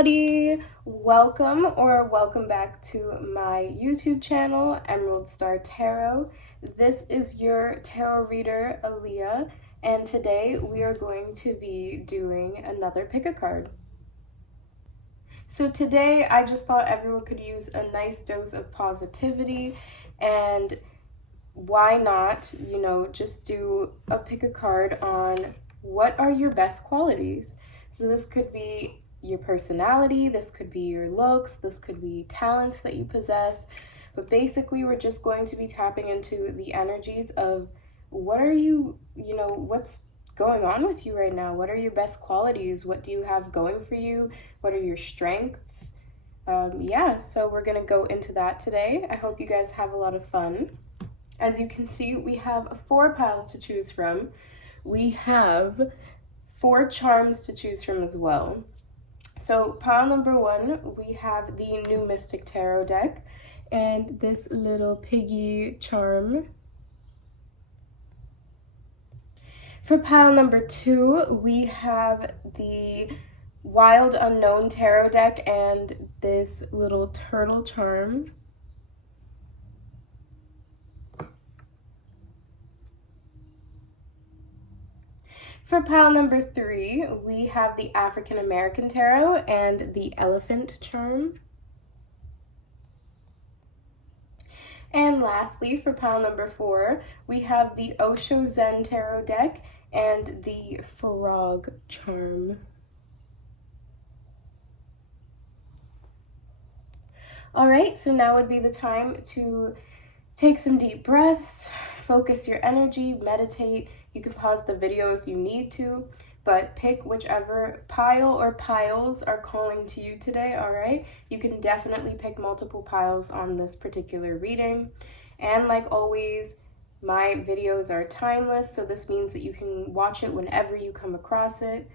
everybody! Welcome back to my YouTube channel, Emerald Star Tarot. This is your tarot reader, Aaliyah, and today we are going to be doing another pick a card. So today I just thought everyone could use a nice dose of positivity, and why not, just do a pick a card on what are your best qualities. So this could be your personality, this could be your looks, this could be talents that you possess, but basically we're just going to be tapping into the energies of what are you, what's going on with you right now? What are your best qualities? What do you have going for you? What are your strengths? So we're gonna go into that today. I hope you guys have a lot of fun. As you can see, we have 4 piles to choose from. We have 4 charms to choose from as well. So pile number 1, we have the New Mystic Tarot deck and this little piggy charm. For pile number 2, we have the Wild Unknown Tarot deck and this little turtle charm. For pile number 3, we have the African American Tarot and the Elephant Charm. And lastly, for pile number 4, we have the Osho Zen Tarot deck and the Frog Charm. Alright, so now would be the time to take some deep breaths, focus your energy, meditate. You can pause the video if you need to, but pick whichever pile or piles are calling to you today, all right? You can definitely pick multiple piles on this particular reading. And like always, my videos are timeless, so this means that you can watch it whenever you come across it.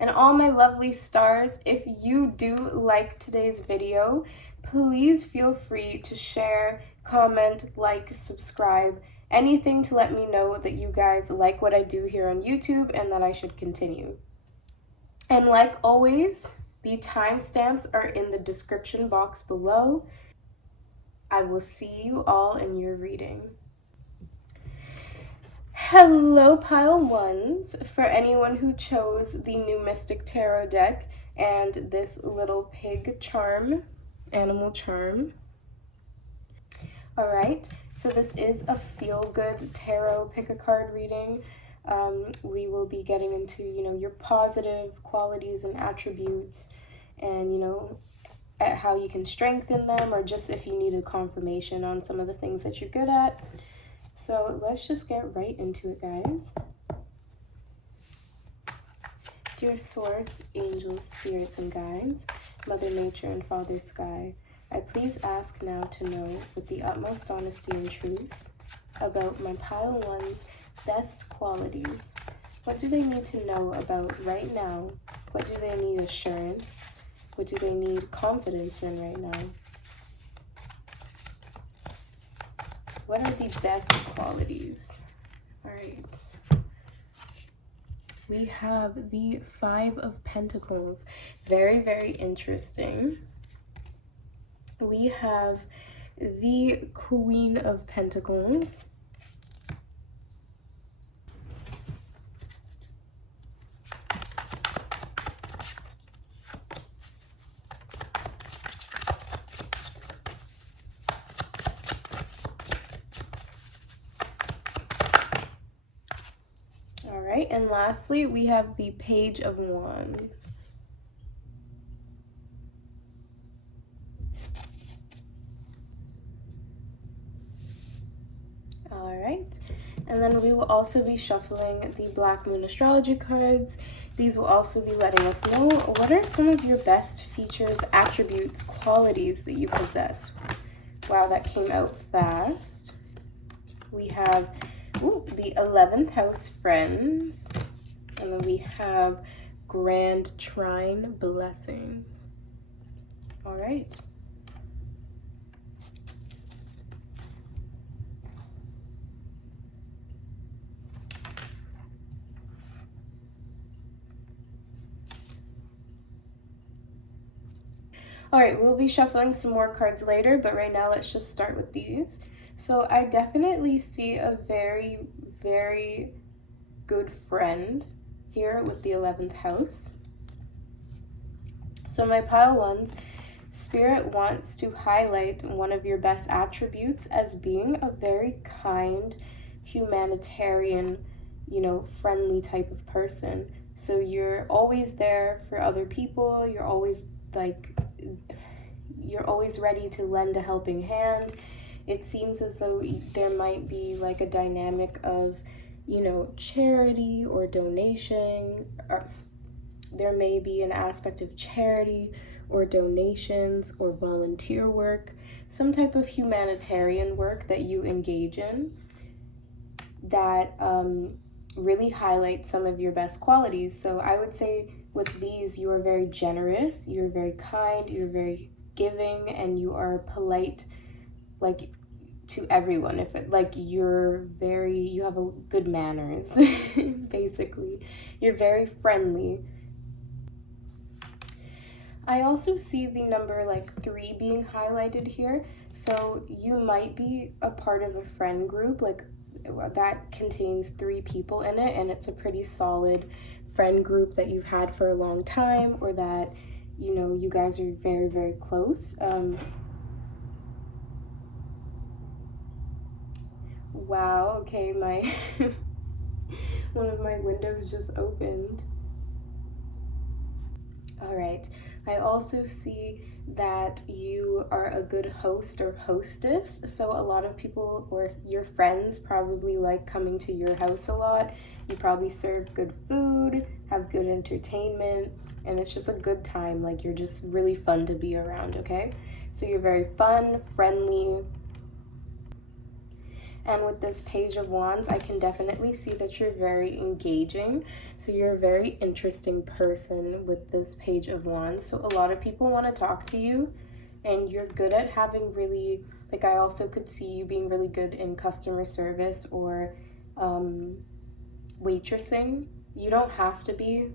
And all my lovely stars, if you do like today's video, please feel free to share, comment, like, subscribe, anything to let me know that you guys like what I do here on YouTube and that I should continue. And like always, the timestamps are in the description box below. I will see you all in your reading. Hello, pile 1s. For anyone who chose the New Mystic Tarot deck and this little pig charm, animal charm. All right. So this is a feel-good tarot pick-a-card reading. We will be getting into, your positive qualities and attributes and, how you can strengthen them, or just if you need a confirmation on some of the things that you're good at. So let's just get right into it, guys. Dear Source, angels, spirits, and guides, Mother Nature and Father Sky, I please ask now to know with the utmost honesty and truth about my pile 1's best qualities. What do they need to know about right now? What do they need assurance? What do they need confidence in right now? What are the best qualities? All right. We have the 5 of Pentacles. Very, very interesting. We have the Queen of Pentacles. All right, and lastly, we have the Page of Wands. And then we will also be shuffling the Black Moon Astrology cards. These will also be letting us know what are some of your best features, attributes, qualities that you possess. Wow, that came out fast. We have the 11th house, Friends. And then we have Grand Trine, Blessings. All right. All right, we'll be shuffling some more cards later, but right now let's just start with these. So I definitely see a very, very good friend here with the 11th house. So my pile ones, Spirit wants to highlight one of your best attributes as being a very kind, humanitarian, friendly type of person. So you're always there for other people. You're always ready to lend a helping hand. It seems as though there might be like a dynamic of, charity or donation. Or there may be an aspect of charity or donations or volunteer work, some type of humanitarian work that you engage in that really highlights some of your best qualities. So I would say with these, you are very generous, you're very kind, you're very giving, and you are polite, like, to everyone. If it, like, you have a good manners, basically. You're very friendly. I also see the number 3 being highlighted here. So you might be a part of a friend group that contains 3 people in it, and it's a pretty solid friend group that you've had for a long time, or that you guys are very, very close. Wow, okay, my one of my windows just opened. All right, I also see that you are a good host or hostess. So a lot of people or your friends probably like coming to your house a lot. You probably serve good food, have good entertainment, and it's just a good time. Like, you're just really fun to be around, okay? So you're very fun, friendly. And with this Page of Wands, I can definitely see that you're very engaging. So you're a very interesting person with this Page of Wands. So a lot of people want to talk to you, and you're good at having really, I also could see you being really good in customer service or waitressing. You don't have to be,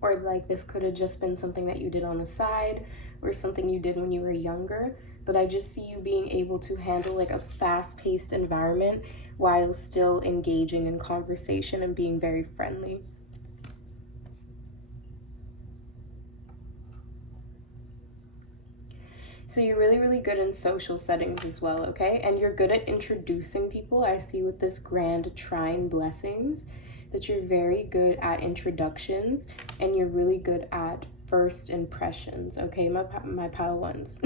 or this could have just been something that you did on the side or something you did when you were younger. But I just see you being able to handle a fast-paced environment while still engaging in conversation and being very friendly. So you're really, really good in social settings as well, okay? And you're good at introducing people. I see with this Grand Trine Blessings that you're very good at introductions, and you're really good at first impressions, okay, my pile ones.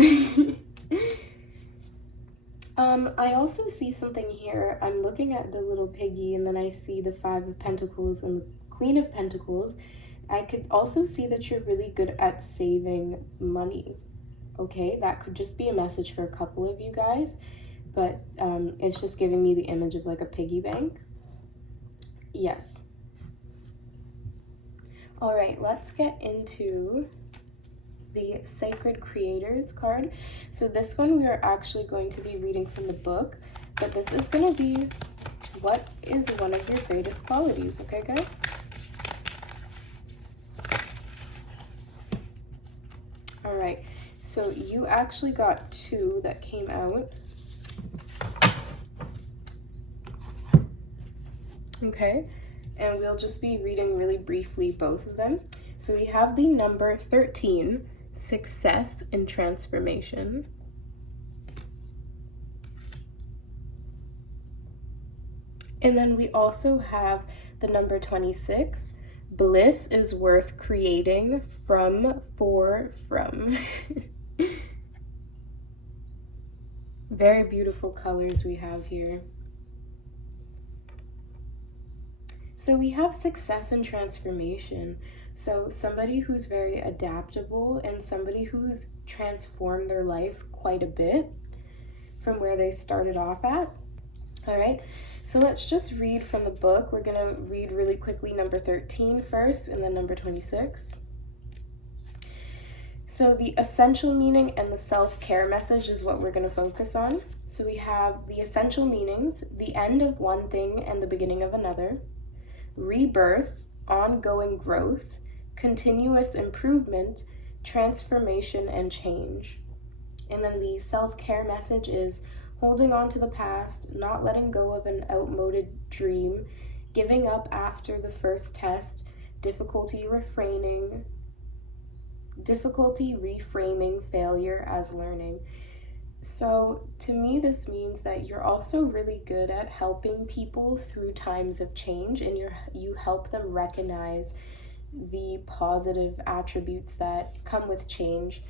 I also see something here. I'm looking at the little piggy, and then I see the 5 of Pentacles and the Queen of Pentacles. I could also see that you're really good at saving money, okay? That could just be a message for a couple of you guys, but it's just giving me the image of a piggy bank. Yes. All right, let's get into the Sacred Creators card. So this one we are actually going to be reading from the book, but this is going to be what is one of your greatest qualities, okay, guys? All right, so you actually got 2 that came out. Okay, and we'll just be reading really briefly both of them. So we have the number 13, Success and Transformation. And then we also have the number 26, Bliss is Worth Creating from. Very beautiful colors we have here. So we have success and transformation. So somebody who's very adaptable and somebody who's transformed their life quite a bit from where they started off at. All right, so let's just read from the book. We're gonna read really quickly number 13 first and then number 26. So the essential meaning and the self-care message is what we're gonna focus on. So we have the essential meanings, the end of one thing and the beginning of another, rebirth, ongoing growth, continuous improvement, transformation, and change. And then the self-care message is holding on to the past, not letting go of an outmoded dream, giving up after the first test, difficulty reframing failure as learning. So to me, this means that you're also really good at helping people through times of change, and you help them recognize the positive attributes that come with change.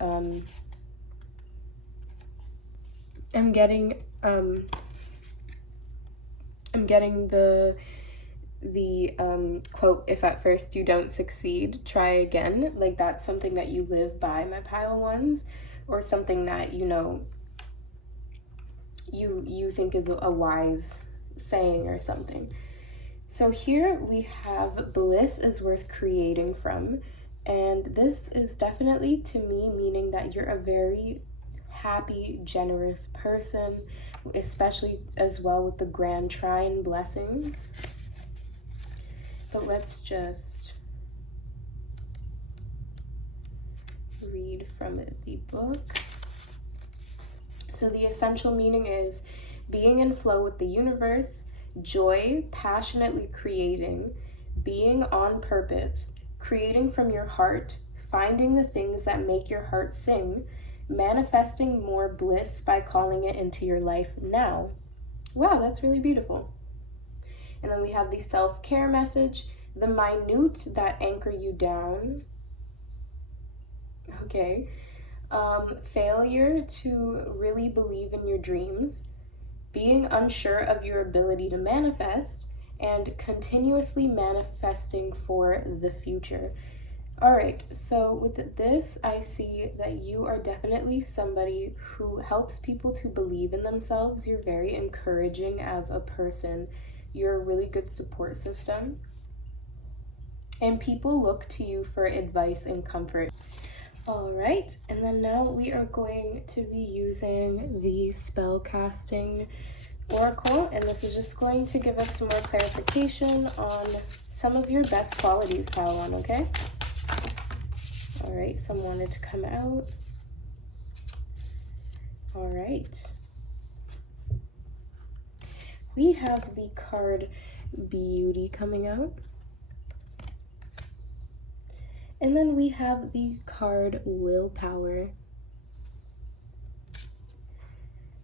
I'm getting the quote, if at first you don't succeed, try again. Like, that's something that you live by, my pile ones, or something that you think is a wise saying or something. So here we have bliss is worth creating from, and this is definitely, to me, meaning that you're a very happy, generous person, especially as well with the grand trine blessings. But let's just read from the book. So the essential meaning is being in flow with the universe, joy, passionately creating, being on purpose, creating from your heart, finding the things that make your heart sing, manifesting more bliss by calling it into your life now. Wow, that's really beautiful. And then we have the self-care message, the minute that anchor you down. Okay. Failure to really believe in your dreams, being unsure of your ability to manifest, and continuously manifesting for the future. All right, so with this, I see that you are definitely somebody who helps people to believe in themselves. You're very encouraging of a person. You're a really good support system. And people look to you for advice and comfort. All right, and then now we are going to be using the spell casting oracle, and this is just going to give us some more clarification on some of your best qualities, pile one, okay? All right, some wanted to come out. All right. We have the card Beauty coming out. And then we have the card Willpower.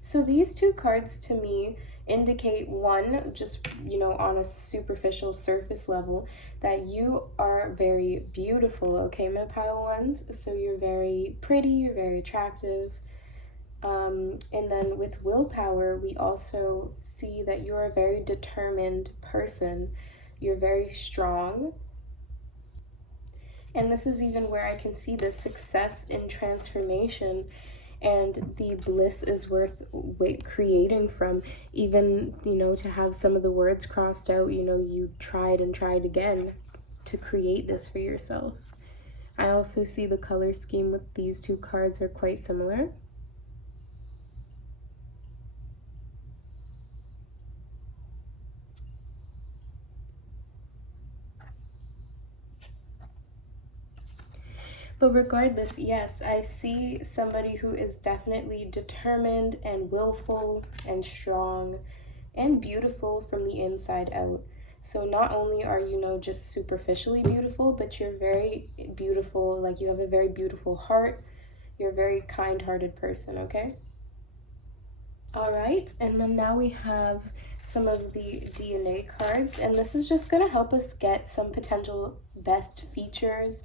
So these two cards to me indicate, one, just, on a superficial surface level, that you are very beautiful, okay, my pile ones? So you're very pretty, you're very attractive. And then with willpower, we also see that you're a very determined person. You're very strong. And this is even where I can see the success in transformation and the bliss is worth creating from. Even, to have some of the words crossed out, you tried and tried again to create this for yourself. I also see the color scheme with these two cards are quite similar. But regardless, yes, I see somebody who is definitely determined and willful and strong and beautiful from the inside out. So not only are you, just superficially beautiful, but you're very beautiful, like you have a very beautiful heart. You're a very kind-hearted person, okay? All right, and then now we have some of the DNA cards, and this is just going to help us get some potential best features,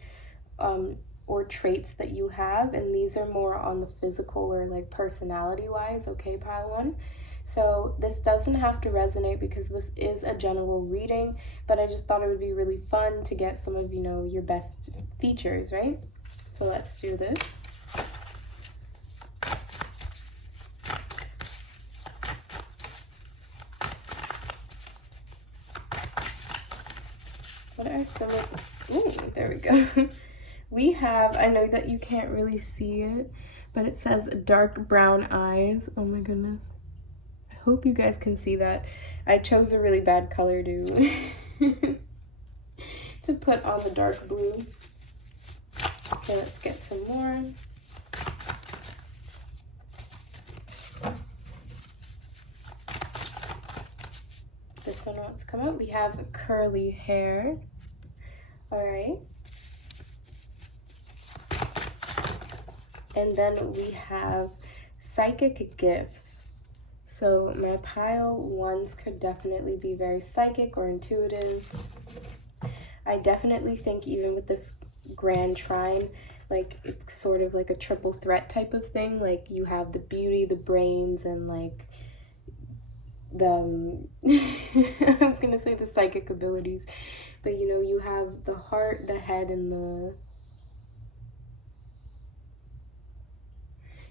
or traits that you have, and these are more on the physical or like personality wise, okay, pile one? So this doesn't have to resonate because this is a general reading, but I just thought it would be really fun to get some of, your best features, right? So let's do this. What are some of, ooh, there we go. We have, I know that you can't really see it, but it says dark brown eyes. Oh my goodness. I hope you guys can see that. I chose a really bad color to to put on the dark blue. Okay, let's get some more. this one wants to come out. We have curly hair. All right. And then we have psychic gifts. So my pile ones could definitely be very psychic or intuitive. I definitely think even with this grand trine, like it's sort of like a triple threat type of thing. Like you have the beauty, the brains, and like the I was gonna say the psychic abilities, but you know, you have the heart, the head, and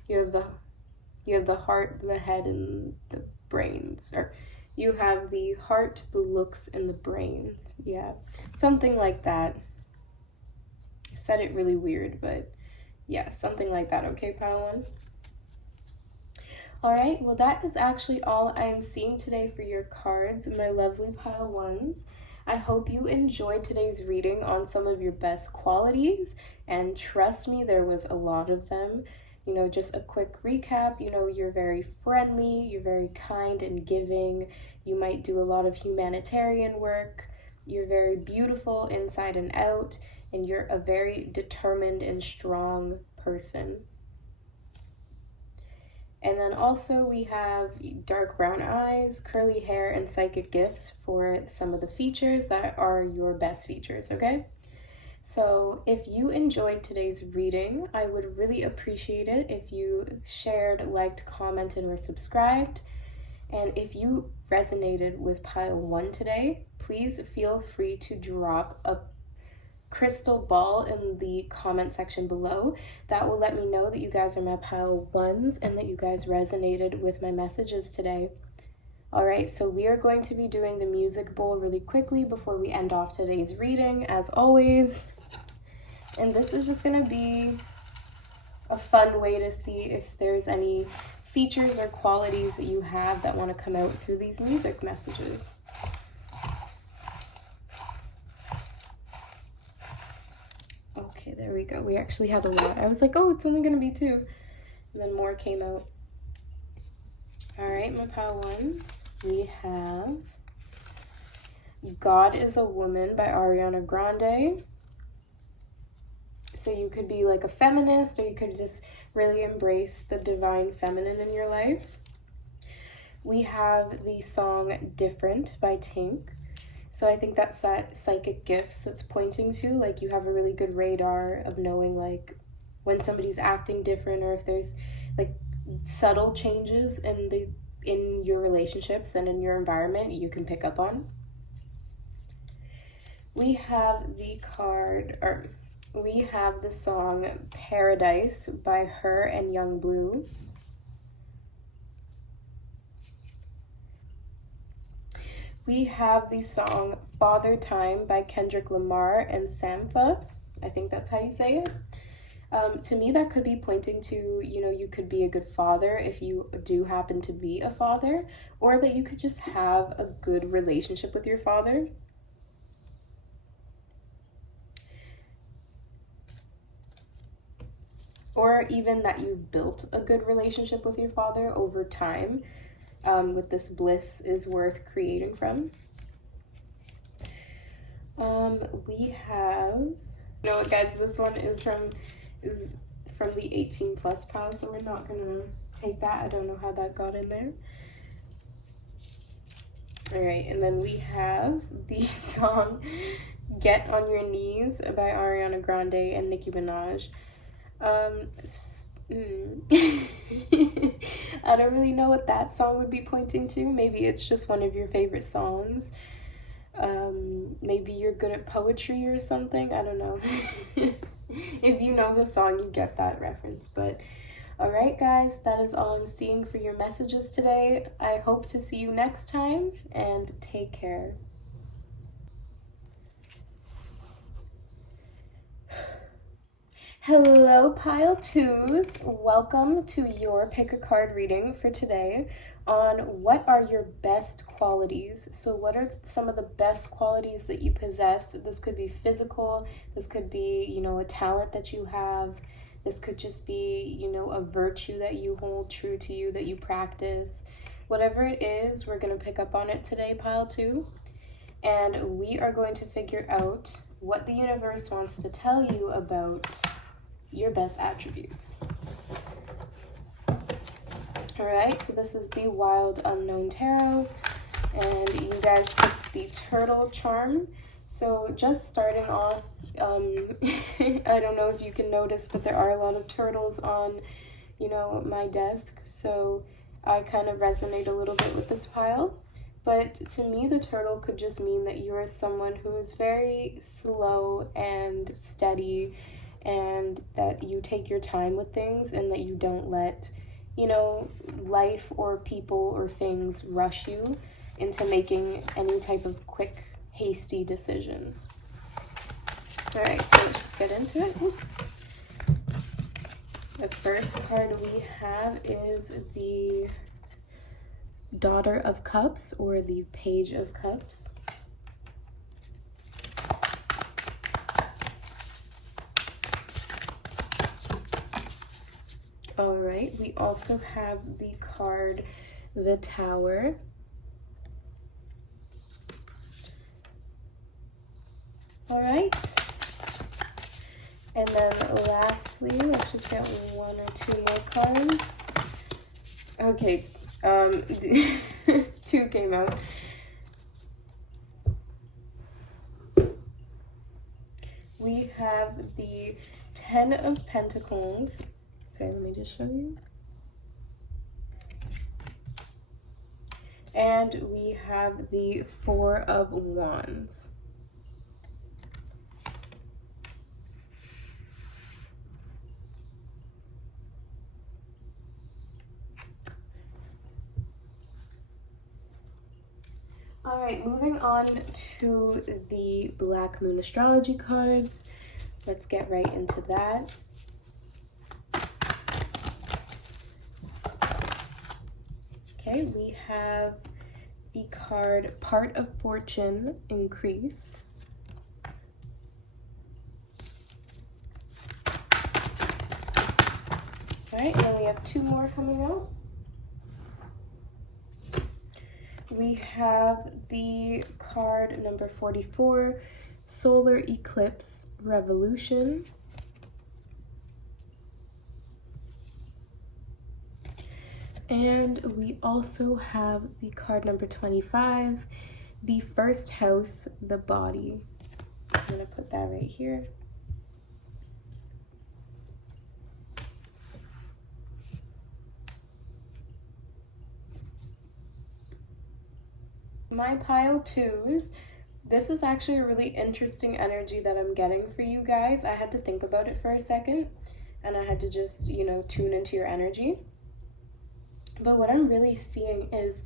you have the heart, the head, and the brains. Or you have the heart, the looks, and the brains. Yeah, something like that. I said it really weird, but yeah, something like that. Okay, pile one. All right, well, that is actually all I am seeing today for your cards, my lovely pile ones. I hope you enjoyed today's reading on some of your best qualities, and trust me, there was a lot of them. You know, just a quick recap, you know, you're very friendly, you're very kind and giving, you might do a lot of humanitarian work, you're very beautiful inside and out, and you're a very determined and strong person. And then also we have dark brown eyes, curly hair, and psychic gifts for some of the features that are your best features, okay? So if you enjoyed today's reading, I would really appreciate it if you shared, liked, commented, or subscribed. And if you resonated with pile one today, please feel free to drop a crystal ball in the comment section below. That will let me know that you guys are my pile ones and that you guys resonated with my messages today. All right, so we are going to be doing the music bowl really quickly before we end off today's reading, as always. And this is just gonna be a fun way to see if there's any features or qualities that you have that want to come out through these music messages. Okay, there we go. We actually had a lot. I was like, oh, it's only gonna be two. And then more came out. All right, my pile ones. We have God is a Woman by Ariana Grande. So you could be like a feminist, or you could just really embrace the divine feminine in your life. We have the song Different by Tink. So I think that's that psychic gifts that's pointing to, like you have a really good radar of knowing like when somebody's acting different, or if there's like subtle changes in your relationships and in your environment you can pick up on. We have the song Paradise by Her and Young Blue. We have the song Father Time by Kendrick Lamar and Sampha. I think that's how you say it. To me, that could be pointing to, you know, you could be a good father if you do happen to be a father, or that you could just have a good relationship with your father. Or even that you've built a good relationship with your father over time, with this bliss is worth creating from. We have, you know what guys, this one is from the 18 plus pile, so we're not gonna take that. I don't know how that got in there. All right, and then we have the song Get on Your Knees by Ariana Grande and Nicki Minaj. I don't really know what that song would be pointing to. Maybe it's just one of your favorite songs. Maybe you're good at poetry or something. I don't know. If you know the song, you get that reference. But all right, guys, that is all I'm seeing for your messages today. I hope to see you next time, and take care. Hello, pile twos. Welcome to your pick a card reading for today on what are your best qualities. So what are some of the best qualities that you possess? This could be physical, this could be, you know, a talent that you have, this could just be, you know, a virtue that you hold true to you, that you practice. whatever it is, we're going to pick up on it today, pile 2. And we are going to figure out what the universe wants to tell you about your best attributes. Alright, so this is the Wild Unknown Tarot, and you guys picked the Turtle Charm. So just starting off, I don't know if you can notice, but there are a lot of turtles on, my desk, so I kind of resonate a little bit with this pile. But to me, the turtle could just mean that you are someone who is very slow and steady, and that you take your time with things, and that you don't let, life or people or things rush you into making any type of quick, hasty decisions. Alright, so let's just get into it. The first card we have is the Daughter of Cups, or the Page of Cups. Alright, we also have the card, the Tower. Alright, and then lastly, let's just get 1 or 2 more cards. Okay, 2 came out. We have the 10 of Pentacles. Sorry, let me just show you. And we have the 4 of Wands. Alright, moving on to the Black Moon Astrology cards. Let's get right into that. Okay, we have the card Part of Fortune, Increase. Alright, and we have 2 more coming out. We have the card number 44, Solar Eclipse, Revolution. And we also have the card number 25, the First House, the Body. I'm going to put that right here. My pile 2s, this is actually a really interesting energy that I'm getting for you guys. I had to think about it for a second, and I had to just, tune into your energy. But what I'm really seeing is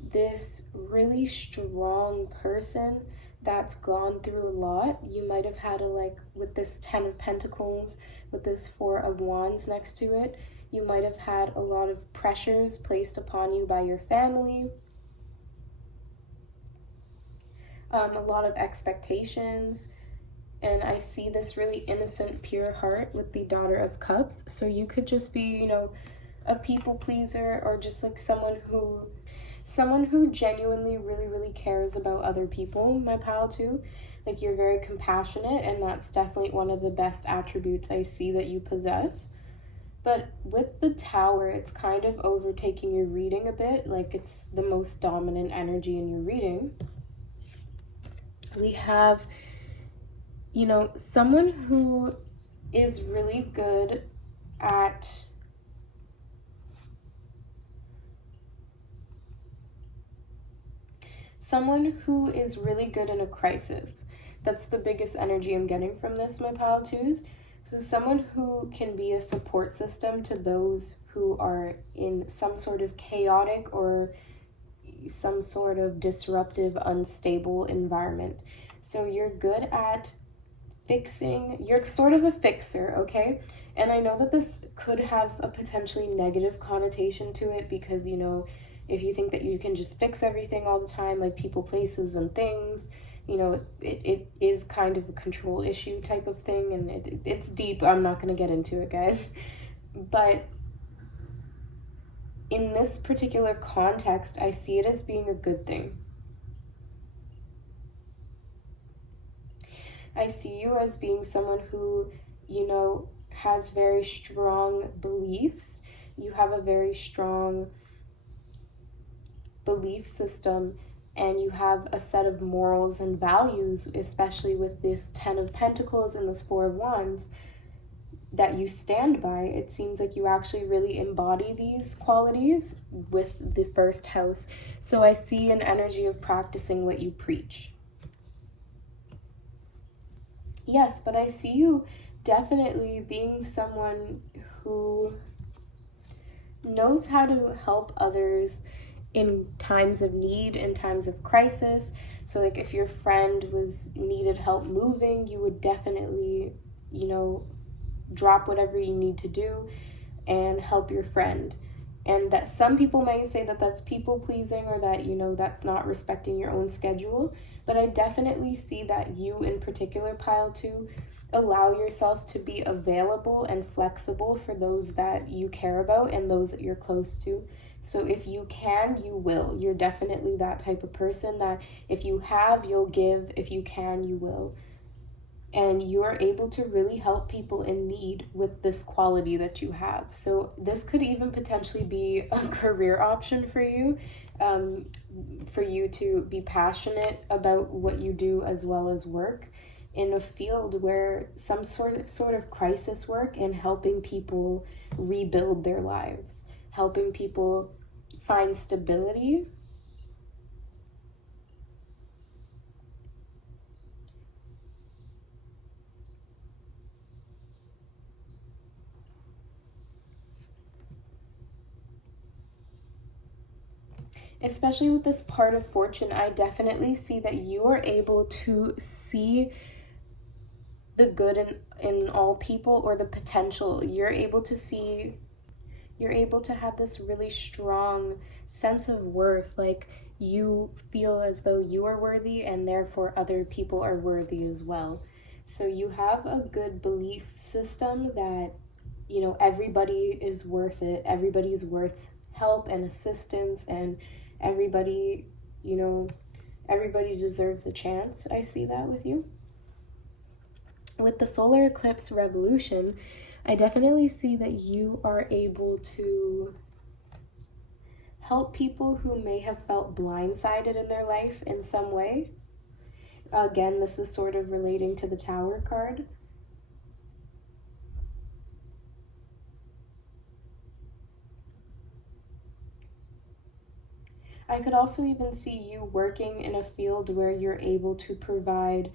this really strong person that's gone through a lot. You might have had with this 10 of Pentacles, with this 4 of Wands next to it, you might have had a lot of pressures placed upon you by your family. A lot of expectations, and I see this really innocent, pure heart with the Daughter of Cups. So you could just be, a people pleaser, or just someone who genuinely really cares about other people, my pile 2. You're very compassionate, and that's definitely one of the best attributes I see that you possess. But with the Tower, it's kind of overtaking your reading a bit, it's the most dominant energy in your reading. We have, someone who is really good at in a crisis. That's the biggest energy I'm getting from this, my pile 2s. So someone who can be a support system to those who are in some sort of chaotic or some sort of disruptive, unstable environment. So you're good at fixing, you're sort of a fixer, okay? And I know that this could have a potentially negative connotation to it because, if you think that you can just fix everything all the time, like people, places, and things, it is kind of a control issue type of thing, and it's deep. I'm not going to get into it, guys. But in this particular context, I see it as being a good thing. I see you as being someone who, you know, has very strong beliefs. You have a very strong belief system, and you have a set of morals and values, especially with this 10 of Pentacles and this 4 of Wands, that you stand by. It seems like you actually really embody these qualities with the first house. So I see an energy of practicing what you preach. Yes, but I see you definitely being someone who knows how to help others in times of need, in times of crisis. So like if your friend needed help moving, you would definitely, you know, drop whatever you need to do and help your friend. And that some people may say that that's people pleasing, or that, you know, that's not respecting your own schedule. But I definitely see that you in particular, pile 2, allow yourself to be available and flexible for those that you care about and those that you're close to. So if you can, you will. You're definitely that type of person that if you have, you'll give. If you can, you will. And you're able to really help people in need with this quality that you have. So this could even potentially be a career option for you to be passionate about what you do as well as work in a field where some sort of crisis work and helping people rebuild their lives, helping people find stability. Especially with this part of fortune, I definitely see that you are able to see the good in all people, or the potential. You're able to have this really strong sense of worth. Like you feel as though you are worthy, and therefore other people are worthy as well. So you have a good belief system that, you know, everybody is worth it. Everybody's worth help and assistance, and everybody, you know, everybody deserves a chance. I see that with you. With the solar eclipse revolution, I definitely see that you are able to help people who may have felt blindsided in their life in some way. Again, this is sort of relating to the Tower card. I could also even see you working in a field where you're able to provide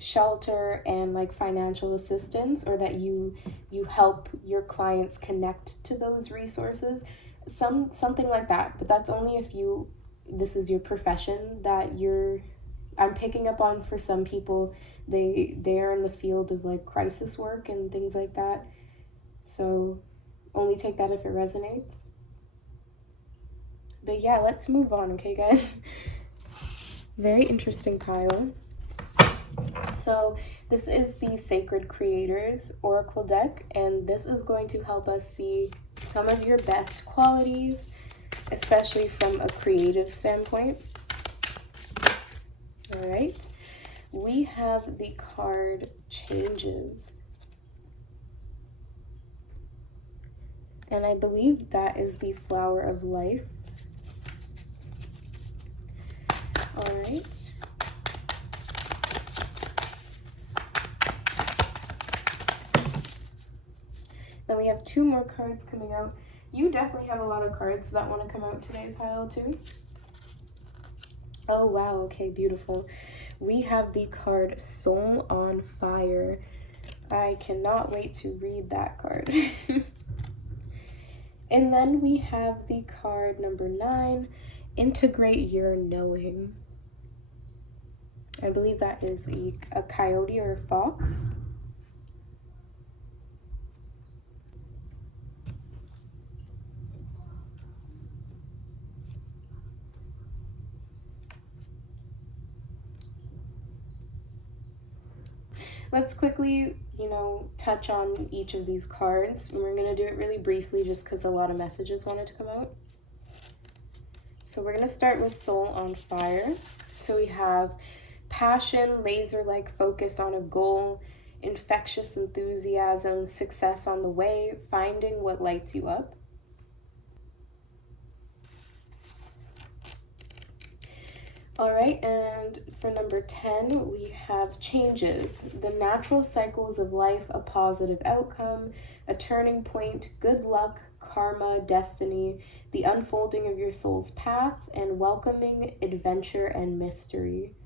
shelter and like financial assistance, or that you help your clients connect to those resources, something like that. But that's only if this is your profession that I'm picking up on. For some people, they're in the field of like crisis work and things like that. So only take that if it resonates. But yeah, let's move on, okay, guys? Very interesting pile. So this is the Sacred Creators Oracle deck, and this is going to help us see some of your best qualities, especially from a creative standpoint. All right. We have the card Changes. And I believe that is the Flower of Life. All right. Then we have 2 more cards coming out. You definitely have a lot of cards that want to come out today, pile 2. Oh, wow. Okay, beautiful. We have the card Soul on Fire. I cannot wait to read that card. And then we have the card number 9, Integrate Your Knowing. I believe that is a coyote or a fox. let's quickly, touch on each of these cards. And we're going to do it really briefly just because a lot of messages wanted to come out. So we're going to start with Soul on Fire. So we have passion, laser-like focus on a goal, infectious enthusiasm, success on the way, finding what lights you up. All right, and for number 10, we have changes, the natural cycles of life, a positive outcome, a turning point, good luck, karma, destiny, the unfolding of your soul's path, and welcoming adventure and mystery.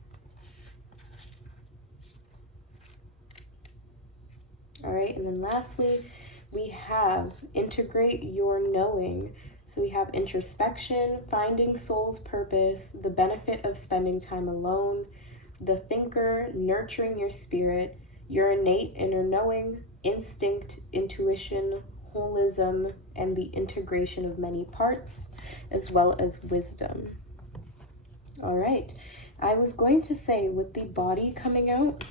All right, and then lastly, we have integrate your knowing. So we have introspection, finding soul's purpose, the benefit of spending time alone, the thinker, nurturing your spirit, your innate inner knowing, instinct, intuition, holism, and the integration of many parts, as well as wisdom. All right, I was going to say with the body coming out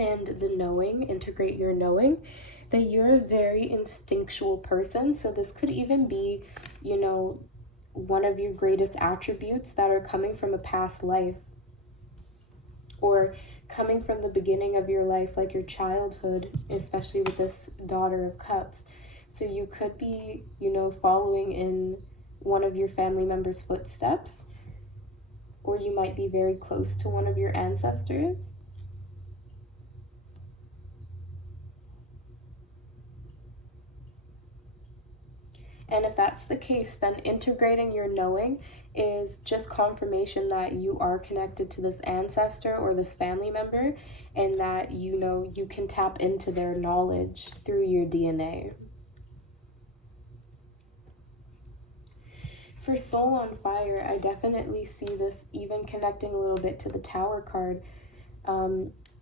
and the knowing, integrate your knowing, that you're a very instinctual person. So this could even be, one of your greatest attributes that are coming from a past life or coming from the beginning of your life, like your childhood, especially with this Daughter of Cups. So you could be, following in one of your family members' footsteps, or you might be very close to one of your ancestors. And if that's the case, then integrating your knowing is just confirmation that you are connected to this ancestor or this family member, and that you can tap into their knowledge through your DNA. For Soul on Fire, I definitely see this even connecting a little bit to the Tower card.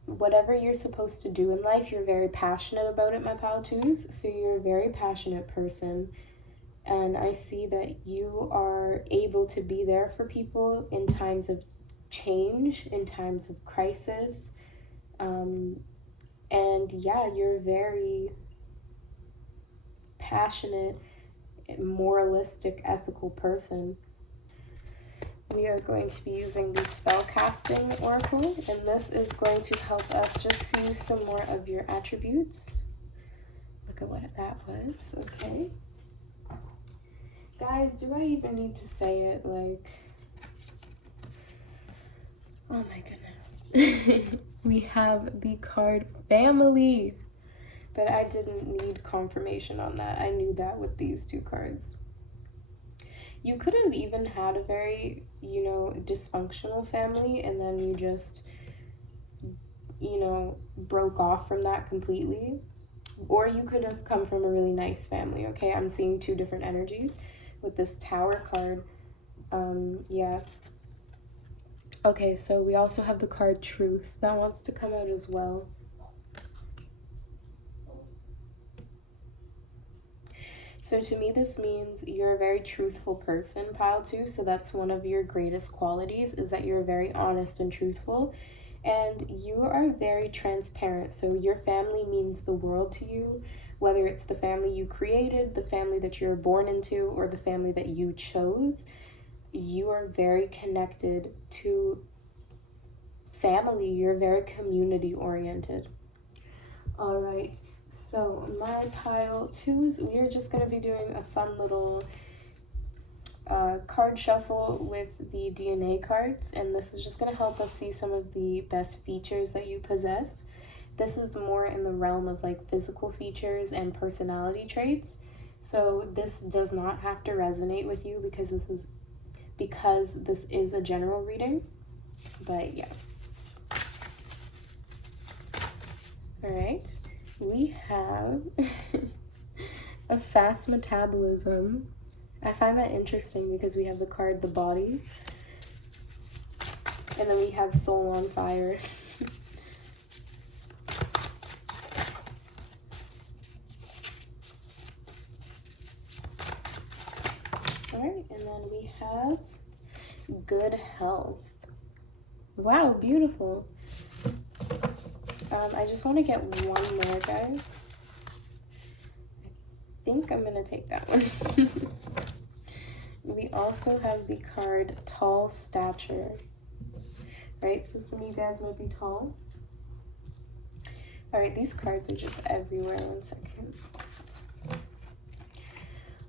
Whatever you're supposed to do in life, you're very passionate about it, my pal twos. So you're a very passionate person. And I see that you are able to be there for people in times of change, in times of crisis. And yeah, you're a very passionate, moralistic, ethical person. We are going to be using the Spellcasting Oracle, and this is going to help us just see some more of your attributes. Look at what that was, okay? Guys, do I even need to say it? Like, oh my goodness. We have the card Family, but I didn't need confirmation on that. I knew that with these two cards. You could have even had a very, dysfunctional family, and then you just, broke off from that completely. Or you could have come from a really nice family, okay? I'm seeing two different energies with this Tower card. Yeah. Okay, so we also have the card Truth that wants to come out as well. So to me, this means you're a very truthful person, pile two. So that's one of your greatest qualities, is that you're very honest and truthful. And you are very transparent. So your family means the world to you, whether it's the family you created, the family that you're born into, or the family that you chose. You are very connected to family. You're very community oriented. All right, so my pile twos, we are just going to be doing a fun little card shuffle with the DNA cards, and this is just going to help us see some of the best features that you possess. This is more in the realm of like physical features and personality traits, so this does not have to resonate with you because this is a general reading. But yeah. All right, we have a fast metabolism. I find that interesting because we have the card The Body, and then we have Soul on Fire. All right, and then we have Good Health. Wow, beautiful. I just want to get one more, guys. I think I'm going to take that one. We also have the card Tall Stature. Right, so some of you guys might be tall. Alright, these cards are just everywhere. 1 second.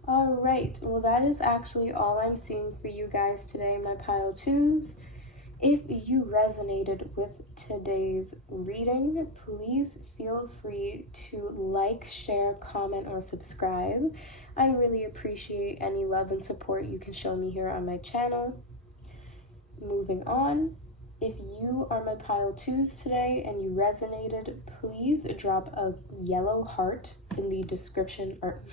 Alright, well that is actually all I'm seeing for you guys today, my pile twos. If you resonated with today's reading, please feel free to like, share, comment, or subscribe. I really appreciate any love and support you can show me here on my channel. Moving on, if you are my pile twos today and you resonated, please drop a yellow heart in the description, or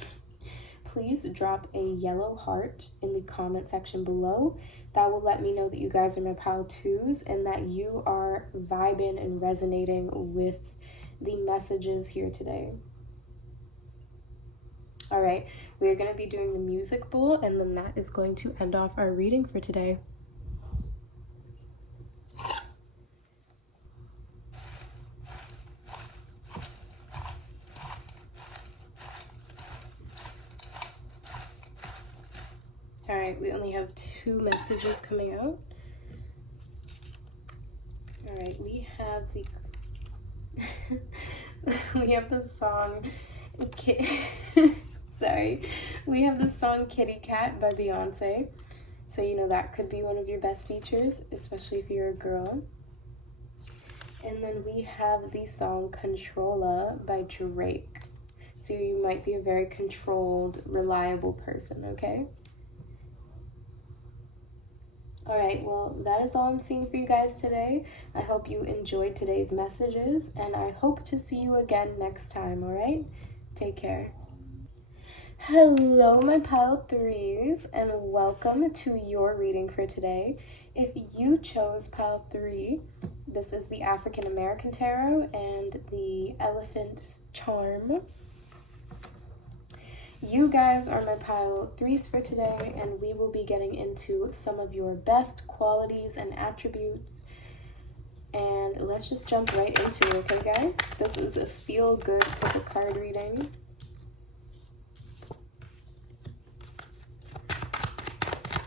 please drop a yellow heart in the comment section below. That will let me know that you guys are my pile twos and that you are vibing and resonating with the messages here today. All right, we are going to be doing the music bowl, and then that is going to end off our reading for today. All right, we only have 2 messages coming out. All right, we have the we have the song sorry, we have the song Kitty Cat by Beyonce. So you know that could be one of your best features, especially if you're a girl. And then we have the song Controlla by Drake. So you might be a very controlled, reliable person, okay? Alright, well, that is all I'm seeing for you guys today. I hope you enjoyed today's messages, and I hope to see you again next time, alright? Take care. Hello, my pile threes, and welcome to your reading for today. If you chose pile 3, this is the African American Tarot and the Elephant's Charm. You guys are my pile 3s for today, and we will be getting into some of your best qualities and attributes. And let's just jump right into it, okay, guys? This is a feel-good type of card reading.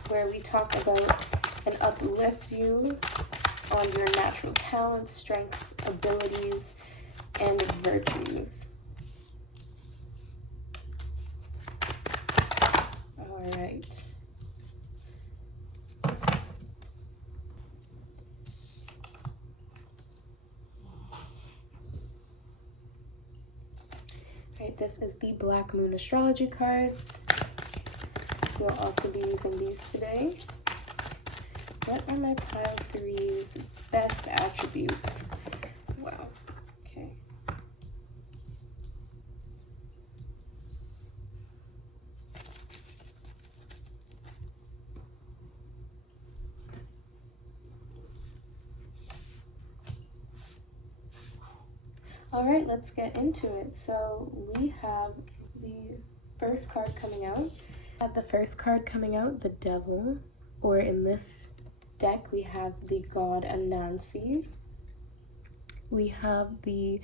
Where we talk about and uplift you on your natural talents, strengths, abilities, and virtues. All right. Right, this is the Black Moon Astrology cards. We'll also be using these today. What are my pile 3's best attributes? Wow. Okay. All right, let's get into it. So we have the first card coming out. The first card coming out, the Devil, or in this deck we have the God Anansi. We have the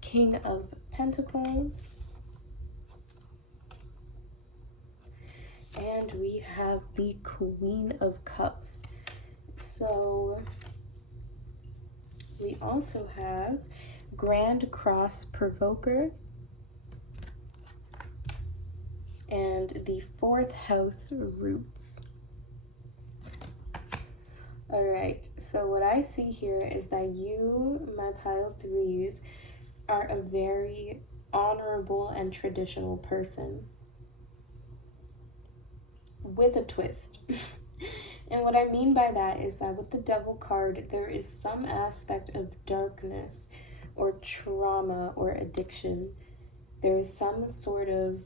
King of Pentacles, and we have the Queen of Cups. So we also have Grand Cross Provoker and the 4th house Roots. All right, so what I see here is that you, my pile 3s, are a very honorable and traditional person with a twist. And what I mean by that is that with the Devil card, there is some aspect of darkness or trauma or addiction. There is some sort of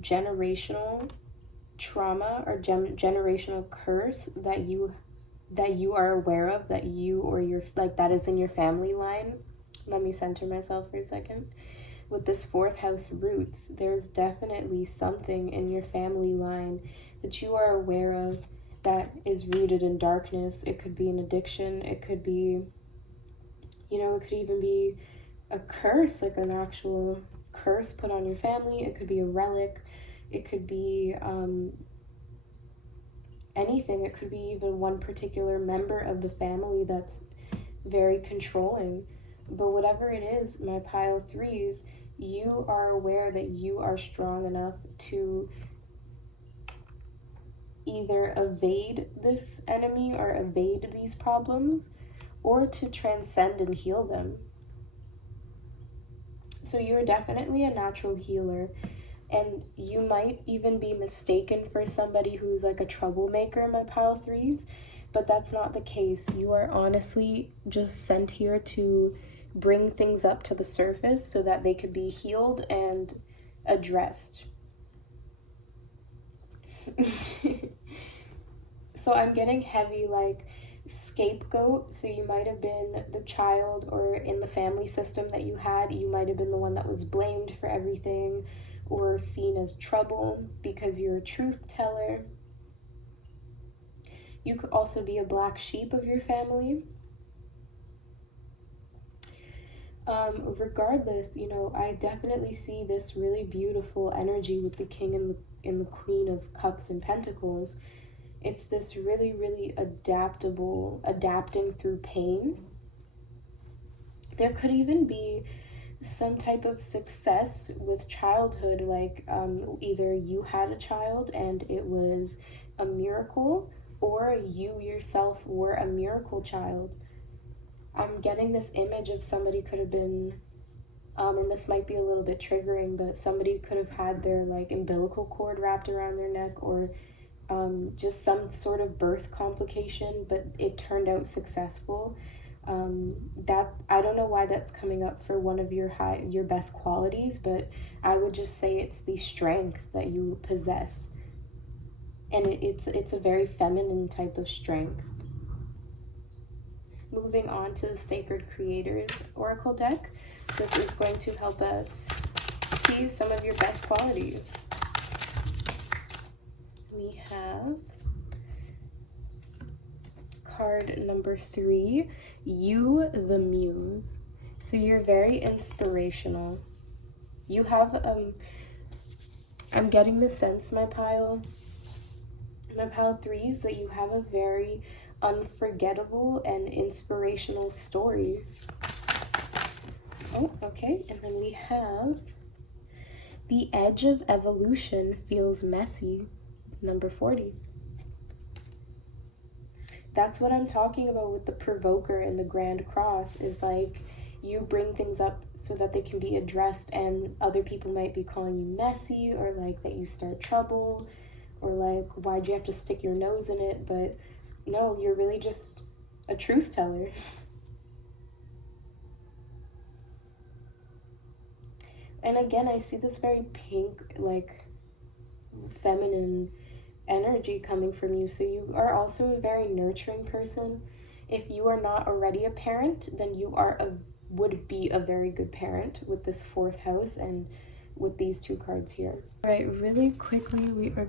generational trauma or generational curse that you are aware of, that you or your, like, that is in your family line. Let me center myself for a second. With this 4th house Roots, there's definitely something in your family line that you are aware of that is rooted in darkness. It could be an addiction. It could be, it could even be a curse, like an actual curse put on your family. It could be a relic. It could be anything. It could be even one particular member of the family that's very controlling. But whatever it is, my pile threes, you are aware that you are strong enough to either evade this enemy or evade these problems, or to transcend and heal them. So you're definitely a natural healer, and you might even be mistaken for somebody who's like a troublemaker, my pile threes, but that's not the case. You are honestly just sent here to bring things up to the surface so that they could be healed and addressed. So I'm getting heavy, like scapegoat. So you might have been the child, or in the family system that you had, you might have been the one that was blamed for everything or seen as trouble because you're a truth teller. You could also be a black sheep of your family. Regardless, I definitely see this really beautiful energy with the king and the queen of cups and pentacles. It's this really, really adapting through pain. There could even be some type of success with childhood, like either you had a child and it was a miracle, or you yourself were a miracle child. I'm getting this image of somebody could have been, and this might be a little bit triggering, but somebody could have had their like umbilical cord wrapped around their neck, or just some sort of birth complication, but it turned out successful. That I don't know why that's coming up for one of your best qualities, but I would just say it's the strength that you possess, and it's a very feminine type of strength. Moving on to the Sacred Creators Oracle deck, this is going to help us see some of your best qualities. We have card number 3, you the muse. So you're very inspirational. You have I'm getting the sense, my pile threes, that you have a very unforgettable and inspirational story. Oh, okay. And then we have the edge of evolution feels messy, number 40. That's what I'm talking about with the provoker and the grand cross, is like you bring things up so that they can be addressed, and other people might be calling you messy, or like that you start trouble, or like, why'd you have to stick your nose in it? But no, you're really just a truth teller. And again, I see this very pink, like feminine energy coming from you. So you are also a very nurturing person. If you are not already a parent, then you would be a very good parent with this 4th house and with these 2 cards here. All right, really quickly, we're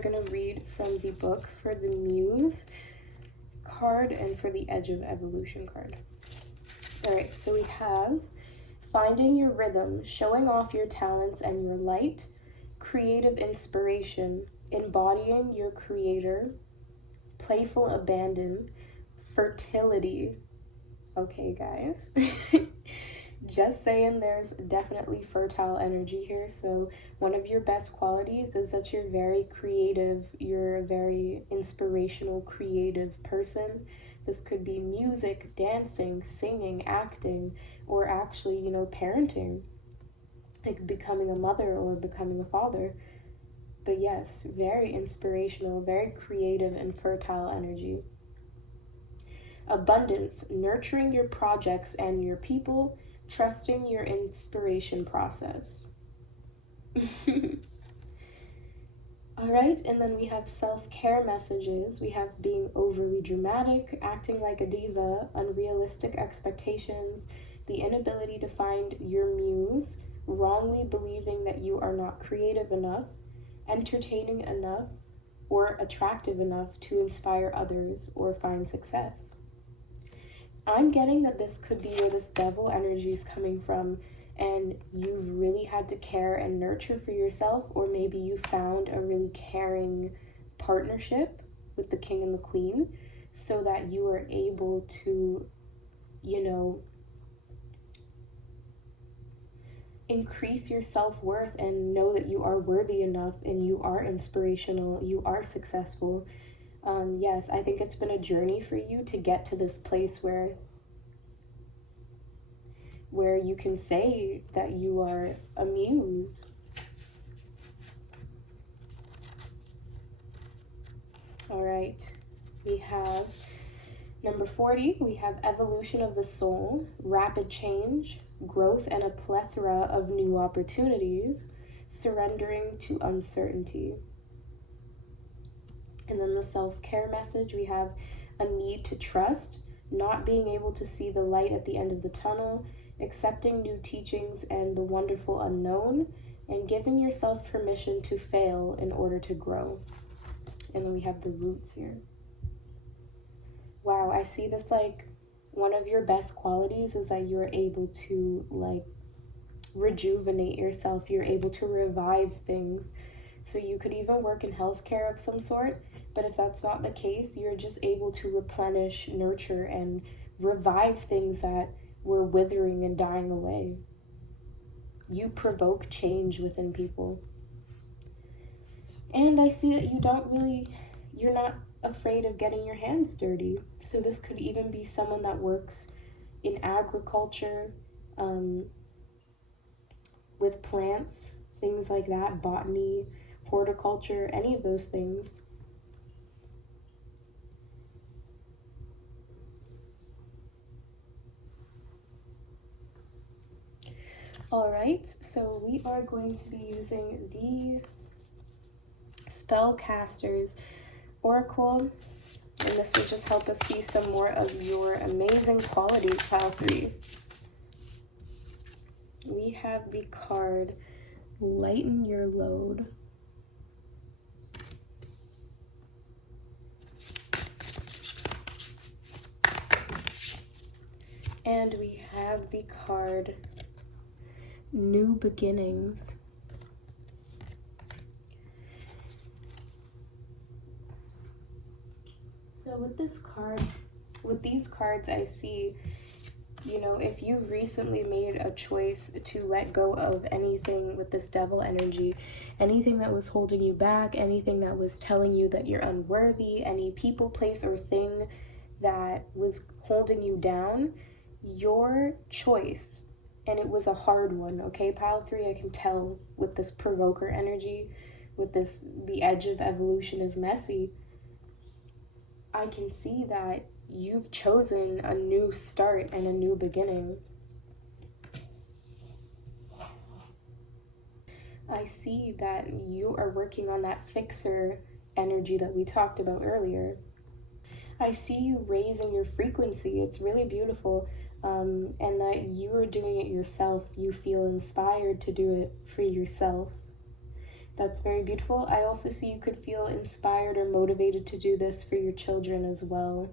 going to read from the book for the Muse card and for the Edge of Evolution card. All right, so we have finding your rhythm, showing off your talents and your light, creative inspiration, embodying your creator, playful abandon, fertility. Okay, guys. Just saying, there's definitely fertile energy here. So one of your best qualities is that you're very creative. You're a very inspirational, creative person. This could be music, dancing, singing, acting, or actually, parenting, like becoming a mother or becoming a father. But yes, very inspirational, very creative and fertile energy. Abundance, nurturing your projects and your people, trusting your inspiration process. All right, and then we have self-care messages. We have being overly dramatic, acting like a diva, unrealistic expectations, the inability to find your muse, wrongly believing that you are not creative enough, entertaining enough, or attractive enough to inspire others or find success. I'm getting that this could be where this devil energy is coming from, and you've really had to care and nurture for yourself, or maybe you found a really caring partnership with the king and the queen so that you are able to, increase your self-worth and know that you are worthy enough and you are inspirational, you are successful. Yes, I think it's been a journey for you to get to this place where you can say that you are a muse. All right, we have number 40, we have evolution of the soul, rapid change, growth and a plethora of new opportunities, surrendering to uncertainty. And then the self-care message, we have a need to trust, not being able to see the light at the end of the tunnel, accepting new teachings and the wonderful unknown, and giving yourself permission to fail in order to grow. And then we have the roots here. Wow, I see this like one of your best qualities is that you're able to like rejuvenate yourself. You're able to revive things. So you could even work in healthcare of some sort, but if that's not the case, you're just able to replenish, nurture, and revive things that were withering and dying away. You provoke change within people. And I see that you're not afraid of getting your hands dirty. So this could even be someone that works in agriculture, with plants, things like that, botany, horticulture, any of those things. All right, so we are going to be using the Spellcaster's Oracle, and this will just help us see some more of your amazing qualities, Pile 3. We have the card Lighten Your Load. And we have the card New Beginnings. So with these cards, I see, if you've recently made a choice to let go of anything with this devil energy, anything that was holding you back, anything that was telling you that you're unworthy, any people, place, or thing that was holding you down, your choice, and it was a hard one, okay, Pile 3, I can tell with this provoker energy, with this, the edge of evolution is messy. I can see that you've chosen a new start and a new beginning. I see that you are working on that fixer energy that we talked about earlier. I see you raising your frequency. It's really beautiful. And that you are doing it yourself. You feel inspired to do it for yourself. That's very beautiful. I also see you could feel inspired or motivated to do this for your children as well.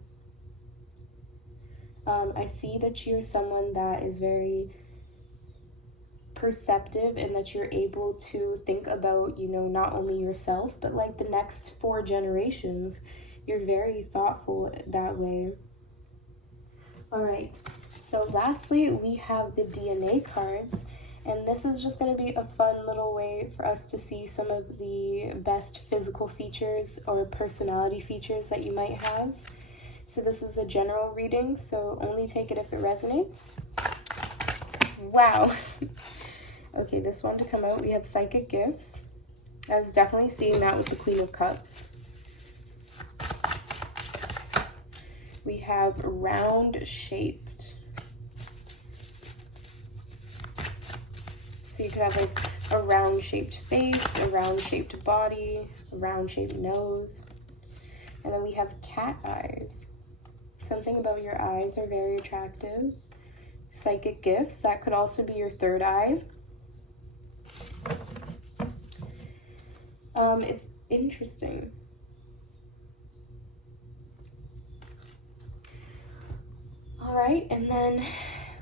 I see that you're someone that is very perceptive and that you're able to think about, not only yourself, but like the next 4 generations. You're very thoughtful that way. All right, so lastly, we have the DNA cards. And this is just going to be a fun little way for us to see some of the best physical features or personality features that you might have. So this is a general reading, so only take it if it resonates. Wow. Okay, this one to come out, we have psychic gifts. I was definitely seeing that with the Queen of Cups. We have round shaped. So you could have like a round shaped face, a round shaped body, a round shaped nose. And then we have cat eyes. Something about your eyes are very attractive. Psychic gifts, that could also be your third eye. It's interesting. right, and then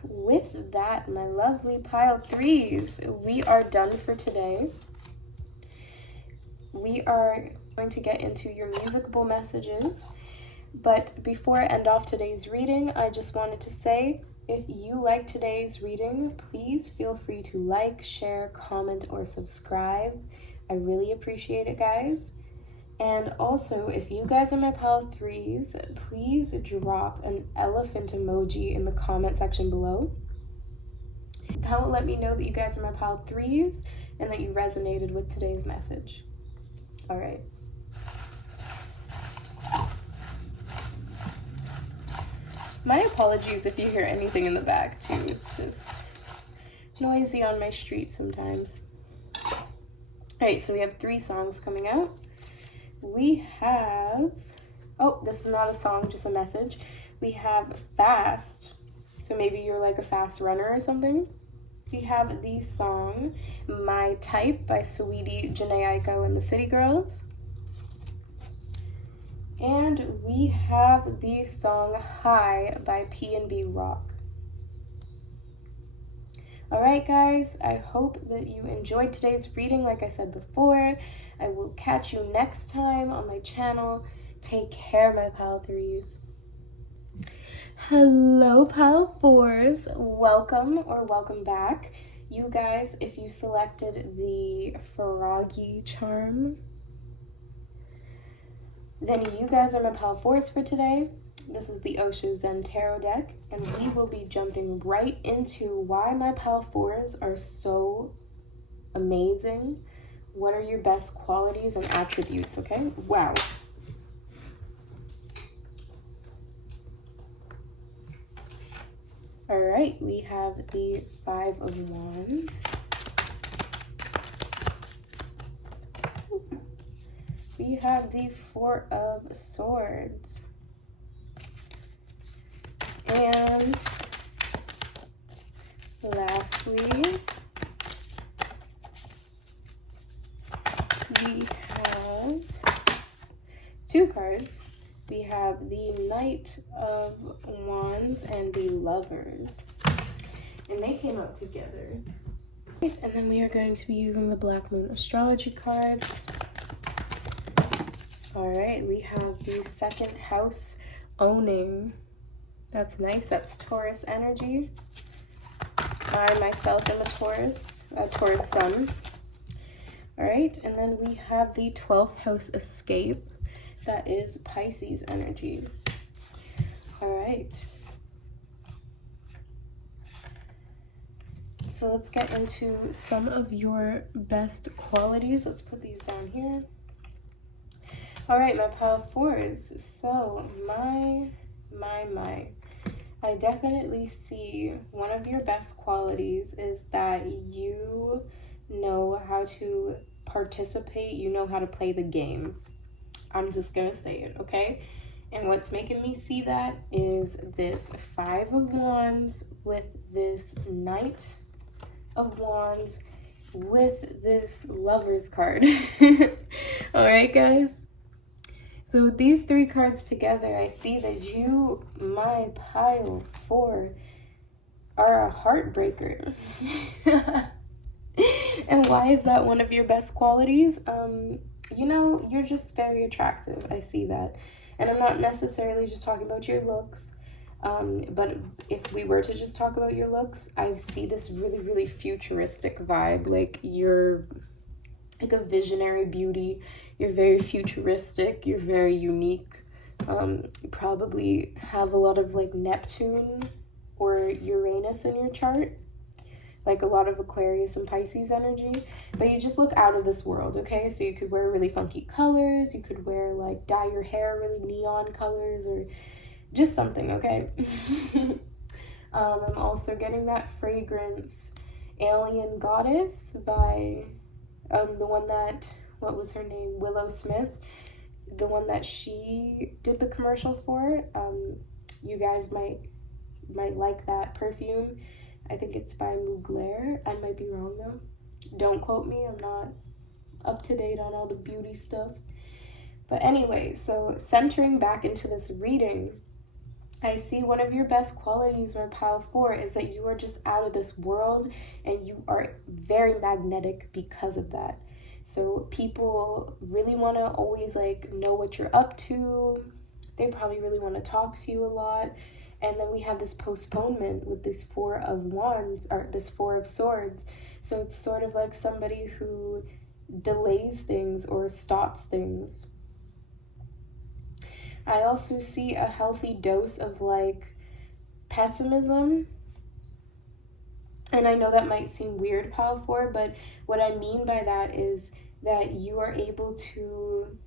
with that, my lovely pile threes, we are done for today. We are going to get into your musicable messages, but before I end off today's reading, I just wanted to say, if you like today's reading, please feel free to like, share, comment, or subscribe. I really appreciate it, guys. And also, if you guys are my pile threes, please drop an elephant emoji in the comment section below. That will let me know that you guys are my pile threes and that you resonated with today's message. All right. My apologies if you hear anything in the back too. It's just noisy on my street sometimes. All right, so we have 3 songs coming out. We have, oh, this is not a song, just a message. We have Fast, so maybe you're like a fast runner or something. We have the song My Type by Saweetie, Janae Aiko, and the City Girls. And we have the song High by P&B Rock. Alright guys, I hope that you enjoyed today's reading. Like I said before, I will catch you next time on my channel. Take care, my pile threes. Hello, pile fours. Welcome or welcome back. You guys, if you selected the Froggy charm, then you guys are my pile fours for today. This is the Osho Zen Tarot deck, and we will be jumping right into why my pile fours are so amazing. What are your best qualities and attributes, okay? Wow. All right, we have the 5 of Wands. We have the 4 of Swords. And lastly, we have 2 cards. We have the Knight of Wands and the Lovers. And they came out together. And then we are going to be using the Black Moon Astrology cards. Alright, we have the 2nd house owning. That's nice. That's Taurus energy. I myself am a Taurus sun. Alright, and then we have the 12th house escape. That is Pisces energy. Alright. So let's get into some of your best qualities. Let's put these down here. Alright, my pile fours. So, my. I definitely see one of your best qualities is that you know how to participate, you know how to play the game. I'm just gonna say it, okay? And what's making me see that is this 5 of Wands with this Knight of Wands with this Lovers card. Alright, guys? So with these 3 cards together, I see that you, my pile 4, are a heartbreaker. And why is that one of your best qualities? You know, you're just very attractive. I see that. And I'm not necessarily just talking about your looks. But if we were to just talk about your looks, I see this really, really futuristic vibe. Like, you're like a visionary beauty. You're very futuristic. You're very unique. Probably have a lot of like Neptune or Uranus in your chart. Like a lot of Aquarius and Pisces energy. But you just look out of this world, okay? So you could wear really funky colors. You could wear like dye your hair really neon colors or just something, okay? I'm also getting that fragrance Alien Goddess by the one that, what was her name? Willow Smith. The one that she did the commercial for. You guys might like that perfume. I think it's by Mugler. I might be wrong though. Don't quote me. I'm not up to date on all the beauty stuff. But anyway, so centering back into this reading, I see one of your best qualities, my pile 4, is that you are just out of this world and you are very magnetic because of that. So people really want to always like know what you're up to. They probably really want to talk to you a lot. And then we have this postponement with this 4 of wands, or this 4 of swords. So it's sort of like somebody who delays things or stops things. I also see a healthy dose of like pessimism. And I know that might seem weird, pile 4, but what I mean by that is that you are able to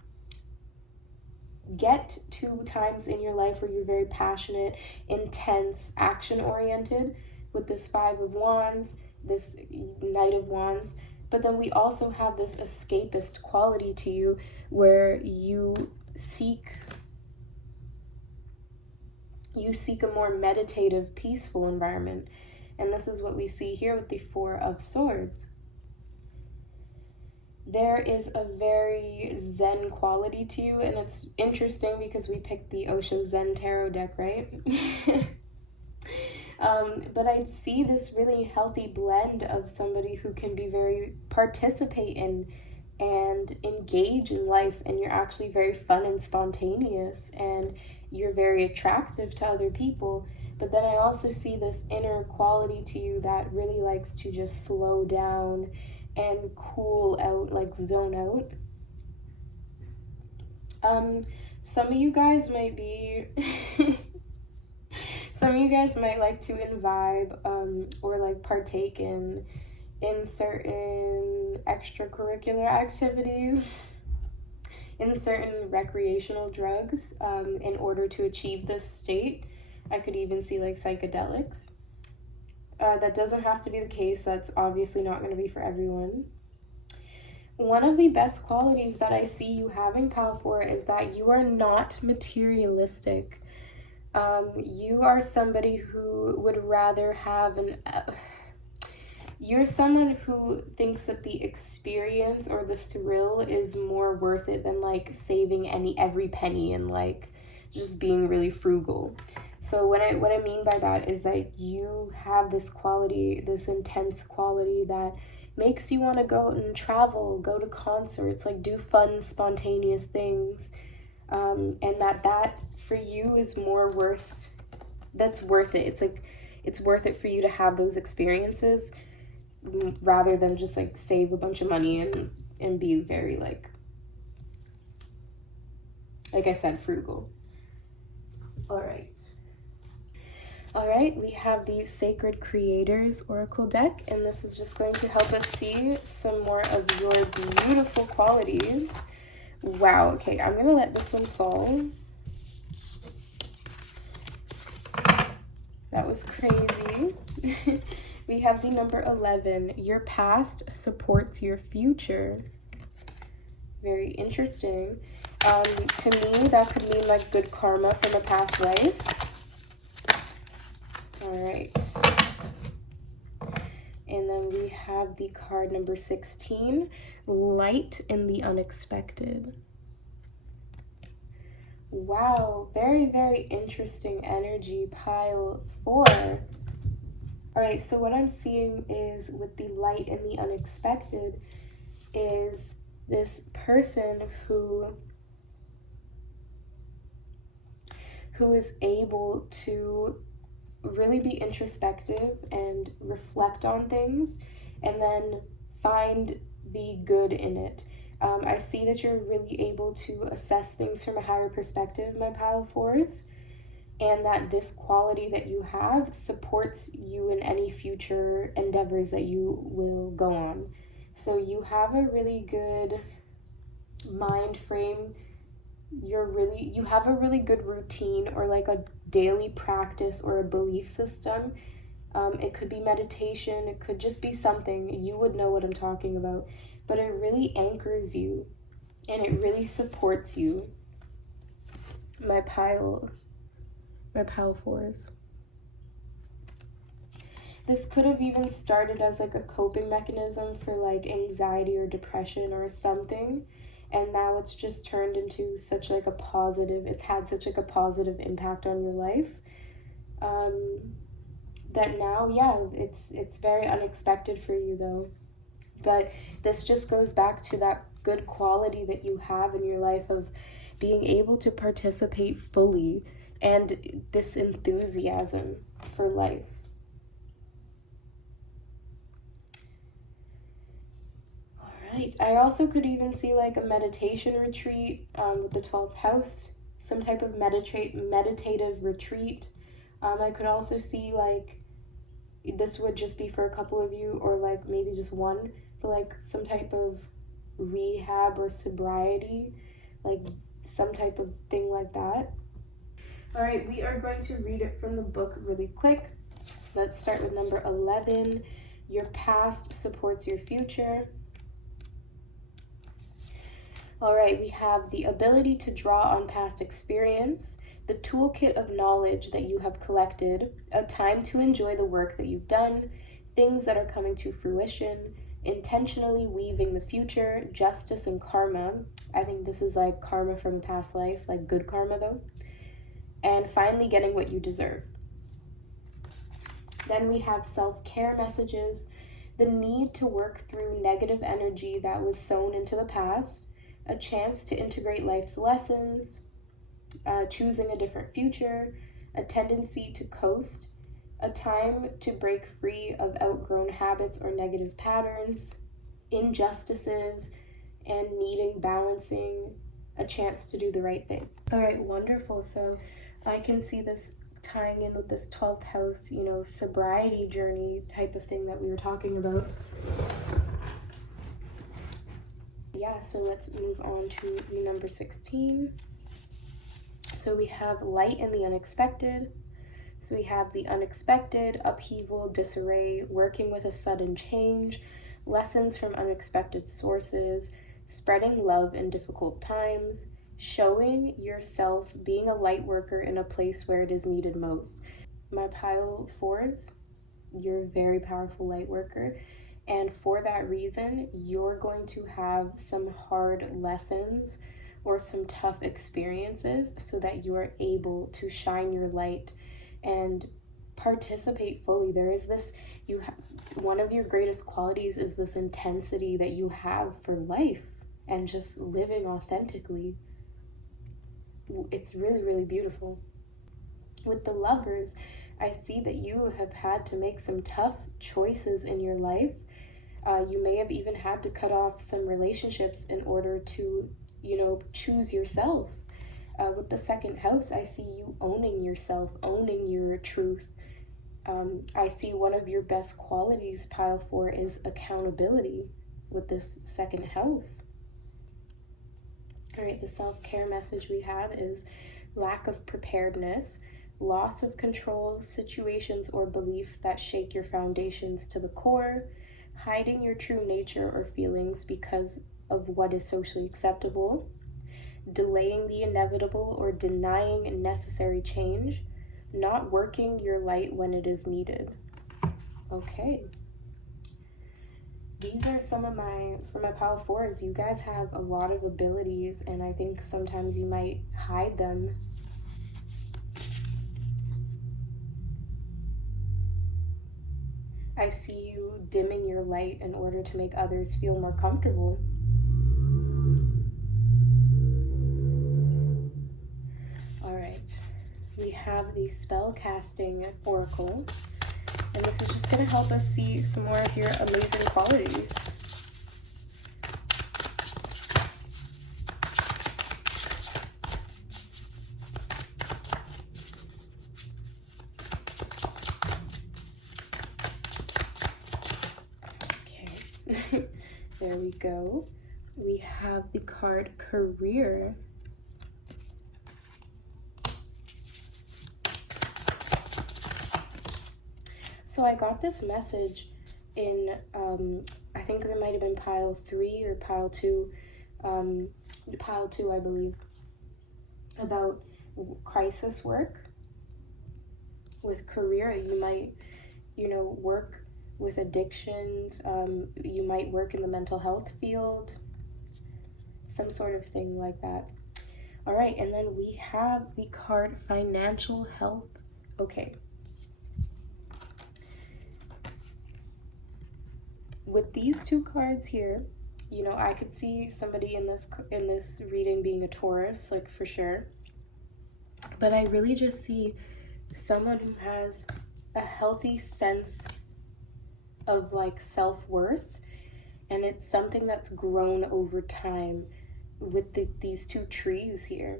get to times in your life where you're very passionate, intense, action-oriented with this 5 of wands, this Knight of Wands. But then we also have this escapist quality to you where you seek a more meditative, peaceful environment. And this is what we see here with the 4 of swords. There is a very Zen quality to you, and it's interesting because we picked the Osho Zen Tarot deck, right? But I see this really healthy blend of somebody who can be very participate in and engage in life, and you're actually very fun and spontaneous, and you're very attractive to other people. But then I also see this inner quality to you that really likes to just slow down and cool out, like zone out. Some of you guys might be some of you guys might like to imbibe or like partake in certain extracurricular activities, in certain recreational drugs in order to achieve this state. I could even see like psychedelics. That doesn't have to be the case. That's obviously not going to be for everyone. One of the best qualities that I see you having, pile 4, is that you are not materialistic. You are somebody who would rather have you're someone who thinks that the experience or the thrill is more worth it than like saving every penny and like just being really frugal. So what I mean by that is that you have this quality, this intense quality that makes you want to go and travel, go to concerts, like do fun, spontaneous things, and that for you is more worth. That's worth it. It's like it's worth it for you to have those experiences rather than just like save a bunch of money and be very like I said, frugal. All right, we have the Sacred Creators Oracle deck, and this is just going to help us see some more of your beautiful qualities. Wow, okay, I'm going to let this one fall. That was crazy. We have the number 11. Your past supports your future. Very interesting. To me, that could mean like good karma from a past life. All right. And then we have the card number 16, light in the unexpected. Wow, very, very interesting energy, pile 4. All right, so what I'm seeing is with the light in the unexpected is this person who is able to really be introspective and reflect on things and then find the good in it. I see that you're really able to assess things from a higher perspective, my pile 4s, and that this quality that you have supports you in any future endeavors that you will go on. So you have a really good mind frame. You have a really good routine or like a daily practice or a belief system. It could be meditation, it could just be something. You would know what I'm talking about, but it really anchors you and it really supports you, my pile 4s. This could have even started as like a coping mechanism for like anxiety or depression or something, and now it's just turned into such like a positive, it's had such like a positive impact on your life. that now, yeah, it's very unexpected for you though. But this just goes back to that good quality that you have in your life of being able to participate fully and this enthusiasm for life. All right. I also could even see like a meditation retreat with the 12th house, some type of meditative retreat. I could also see like this would just be for a couple of you, or like maybe just one, but like some type of rehab or sobriety, like some type of thing like that. All right, we are going to read it from the book really quick. Let's start with number 11. Your past supports your future. All right, we have the ability to draw on past experience, the toolkit of knowledge that you have collected, a time to enjoy the work that you've done, things that are coming to fruition, intentionally weaving the future, justice and karma. I think this is like karma from a past life, like good karma though. And finally getting what you deserve. Then we have self-care messages, the need to work through negative energy that was sown into the past, a chance to integrate life's lessons, choosing a different future, a tendency to coast, a time to break free of outgrown habits or negative patterns, injustices, and needing balancing, a chance to do the right thing. All right, wonderful. So I can see this tying in with this 12th house, sobriety journey type of thing that we were talking about. Yeah, so let's move on to the number 16. So we have light and the unexpected. So we have the unexpected, upheaval, disarray, working with a sudden change, lessons from unexpected sources, spreading love in difficult times, showing yourself being a light worker in a place where it is needed most. My pile 4s, you're a very powerful light worker. And for that reason, you're going to have some hard lessons or some tough experiences so that you are able to shine your light and participate fully. There is this, one of your greatest qualities is this intensity that you have for life and just living authentically. It's really, really beautiful. With the Lovers, I see that you have had to make some tough choices in your life. You may have even had to cut off some relationships in order to, choose yourself. With the 2nd house, I see you owning yourself, owning your truth. I see one of your best qualities, pile 4, is accountability with this 2nd house. All right, the self-care message we have is lack of preparedness, loss of control, situations or beliefs that shake your foundations to the core, hiding your true nature or feelings because of what is socially acceptable, delaying the inevitable or denying necessary change, not working your light when it is needed. Okay. These are some of for my pile 4s, you guys have a lot of abilities, and I think sometimes you might hide them. I see you dimming your light in order to make others feel more comfortable. All right, we have the spell casting oracle, and this is just going to help us see some more of your amazing qualities. Okay, there we go. We have the card Career. So I got this message in, I think it might have been pile 3 or pile 2, pile 2, I believe, about crisis work. With career, you might, work with addictions, you might work in the mental health field, some sort of thing like that. All right, and then we have the card Financial Health. Okay. with these two cards here, you know, I could see somebody in this reading being a Taurus, like for sure. But I really just see someone who has a healthy sense of like self-worth, and it's something that's grown over time with these two trees here.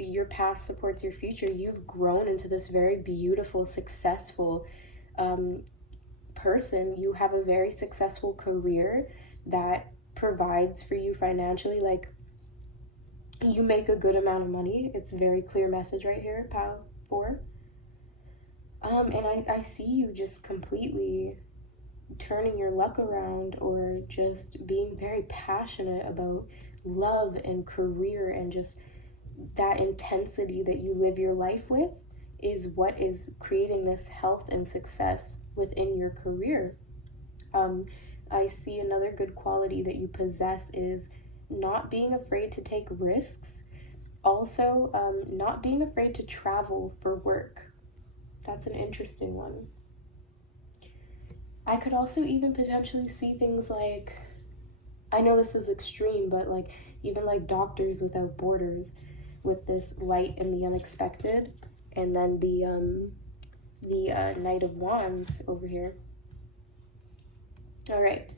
Your past supports your future. You've grown into this very beautiful, successful person. You have a very successful career that provides for you financially. Like, you make a good amount of money. It's a very clear message right here, Pile 4. And I see you just completely turning your luck around, or just being very passionate about love and career, and just that intensity that you live your life with is what is creating this health and success within your career. I see another good quality that you possess is not being afraid to take risks. Also, not being afraid to travel for work. That's an interesting one. I could also even potentially see things like, I know this is extreme, but like even like Doctors Without Borders, with this light and the unexpected, and then the Knight of Wands over here. All right,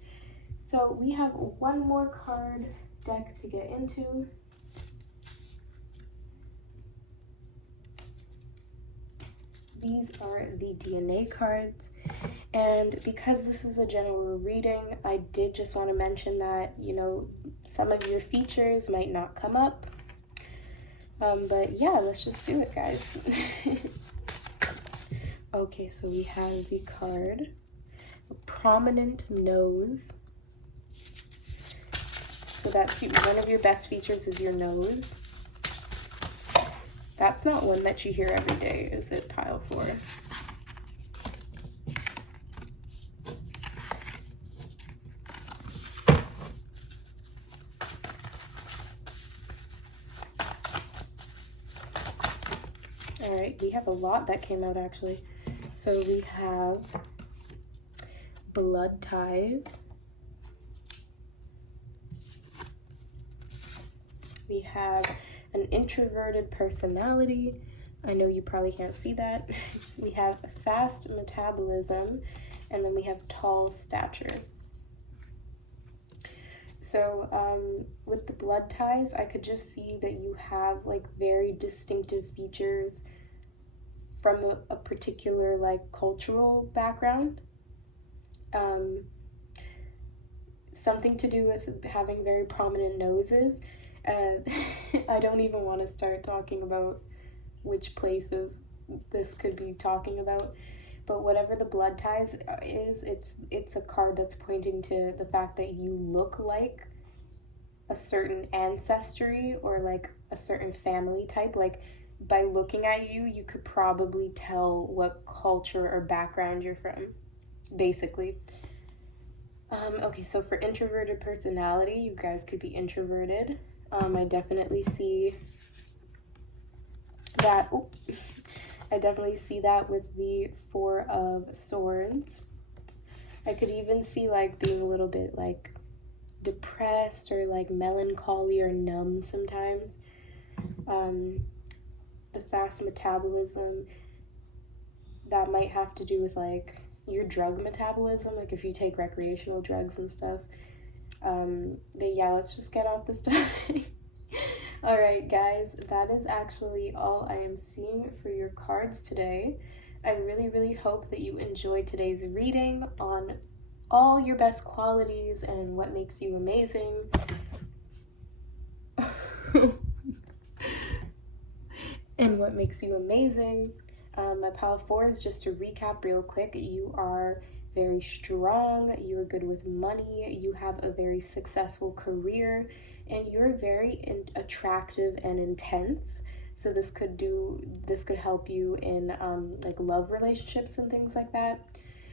so we have one more card deck to get into. These are the DNA cards, and because this is a general reading, I did just want to mention that, you know, some of your features might not come up. But yeah, let's just do it, guys. Okay, so we have the card, a prominent nose. So that's one of your best features is your nose. That's not one that you hear every day, is it, Pile 4? All right, we have a lot that came out actually. So we have blood ties. We have an introverted personality. I know you probably can't see that. We have a fast metabolism, and then we have tall stature. So with the blood ties, I could just see that you have like very distinctive features from a particular like cultural background. Something to do with having very prominent noses. I don't even want to start talking about which places this could be talking about, but whatever the blood ties is, it's a card that's pointing to the fact that you look like a certain ancestry or like a certain family type. Like, by looking at you, you could probably tell what culture or background you're from, basically. Okay, so for introverted personality, you guys could be introverted. I definitely see that. I definitely see that with the 4 of Swords. I could even see like being a little bit like depressed or like melancholy or numb sometimes. The fast metabolism, that might have to do with like your drug metabolism, like if you take recreational drugs and stuff. But yeah, let's just get off the stuff. All right, guys, that is actually all I am seeing for your cards today. I really hope that you enjoyed today's reading on all your best qualities and what makes you amazing. And what makes you amazing. My Pile 4 is, just to recap real quick, you are very strong, you're good with money, you have a very successful career, and you're very attractive and intense. So this could help you in like love relationships and things like that.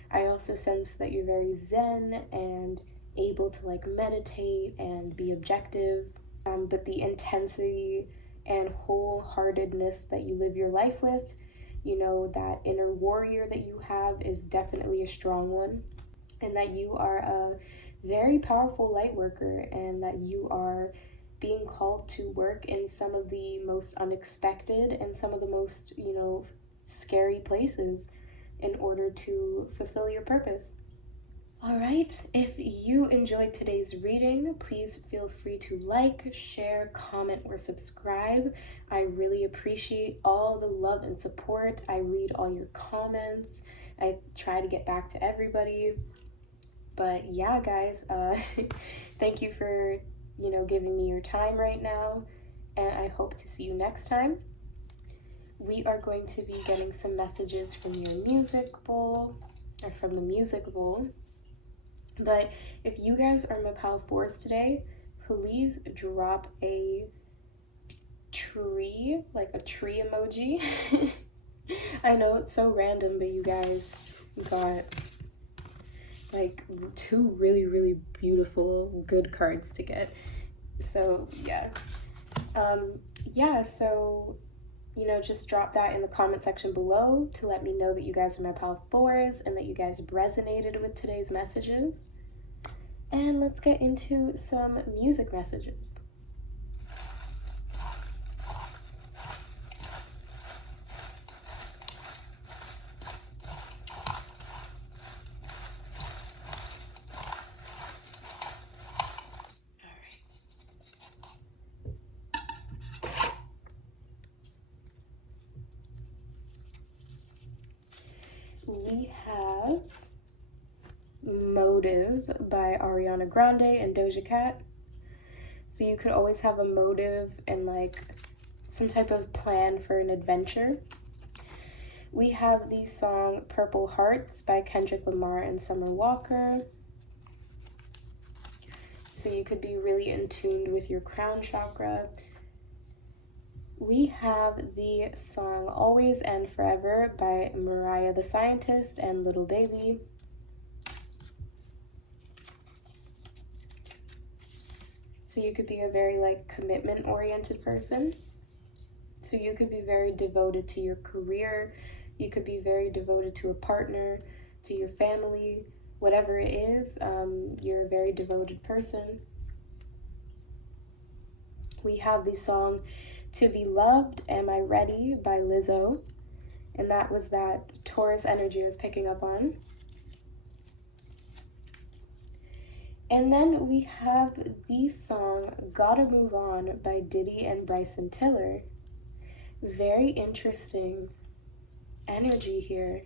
I also sense that you're very zen and able to like meditate and be objective, but the intensity and wholeheartedness that you live your life with, you know, that inner warrior that you have is definitely a strong one, and that you are a very powerful light worker, and that you are being called to work in some of the most unexpected and some of the most, you know, scary places in order to fulfill your purpose. All right, if you enjoyed today's reading, please feel free to like, share, comment, or subscribe. I really appreciate all the love and support. I read all your comments. I try to get back to everybody. But yeah, guys, thank you for, you know, giving me your time right now, and I hope to see you next time. We are going to be getting some messages from your music bowl, or from the music bowl. But if you guys are my pile fours today, please drop a tree, like a tree emoji. I know it's so random, but you guys got like 2 really, really beautiful, good cards to get. So yeah. So, you know, just drop that in the comment section below to let me know that you guys are my pile fours and that you guys resonated with today's messages. And let's get into some music messages. We have Motive by Ariana Grande and Doja Cat. So you could always have a motive and like some type of plan for an adventure. We have the song Purple Hearts by Kendrick Lamar and Summer Walker. So you could be really in tune with your crown chakra. We have the song Always and Forever by Mariah the Scientist and Little Baby. So you could be a very like commitment oriented person. So you could be very devoted to your career. You could be very devoted to a partner, to your family, whatever it is. You're a very devoted person. We have the song To Be Loved, Am I Ready by Lizzo. And that was that Taurus energy I was picking up on. And then we have the song Gotta Move On by Diddy and Bryson Tiller. Very interesting energy here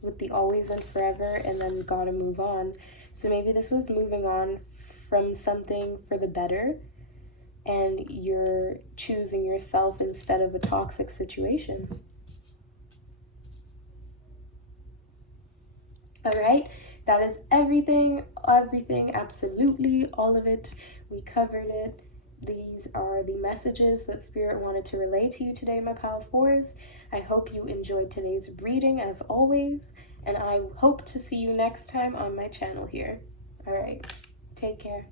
with the always and forever and then gotta move on. So maybe this was moving on from something for the better and you're choosing yourself instead of a toxic situation. All right, that is everything, absolutely all of it. We covered it. These are the messages that Spirit wanted to relay to you today, my Pile Fours. I hope you enjoyed today's reading as always, and I hope to see you next time on my channel here. All right, take care.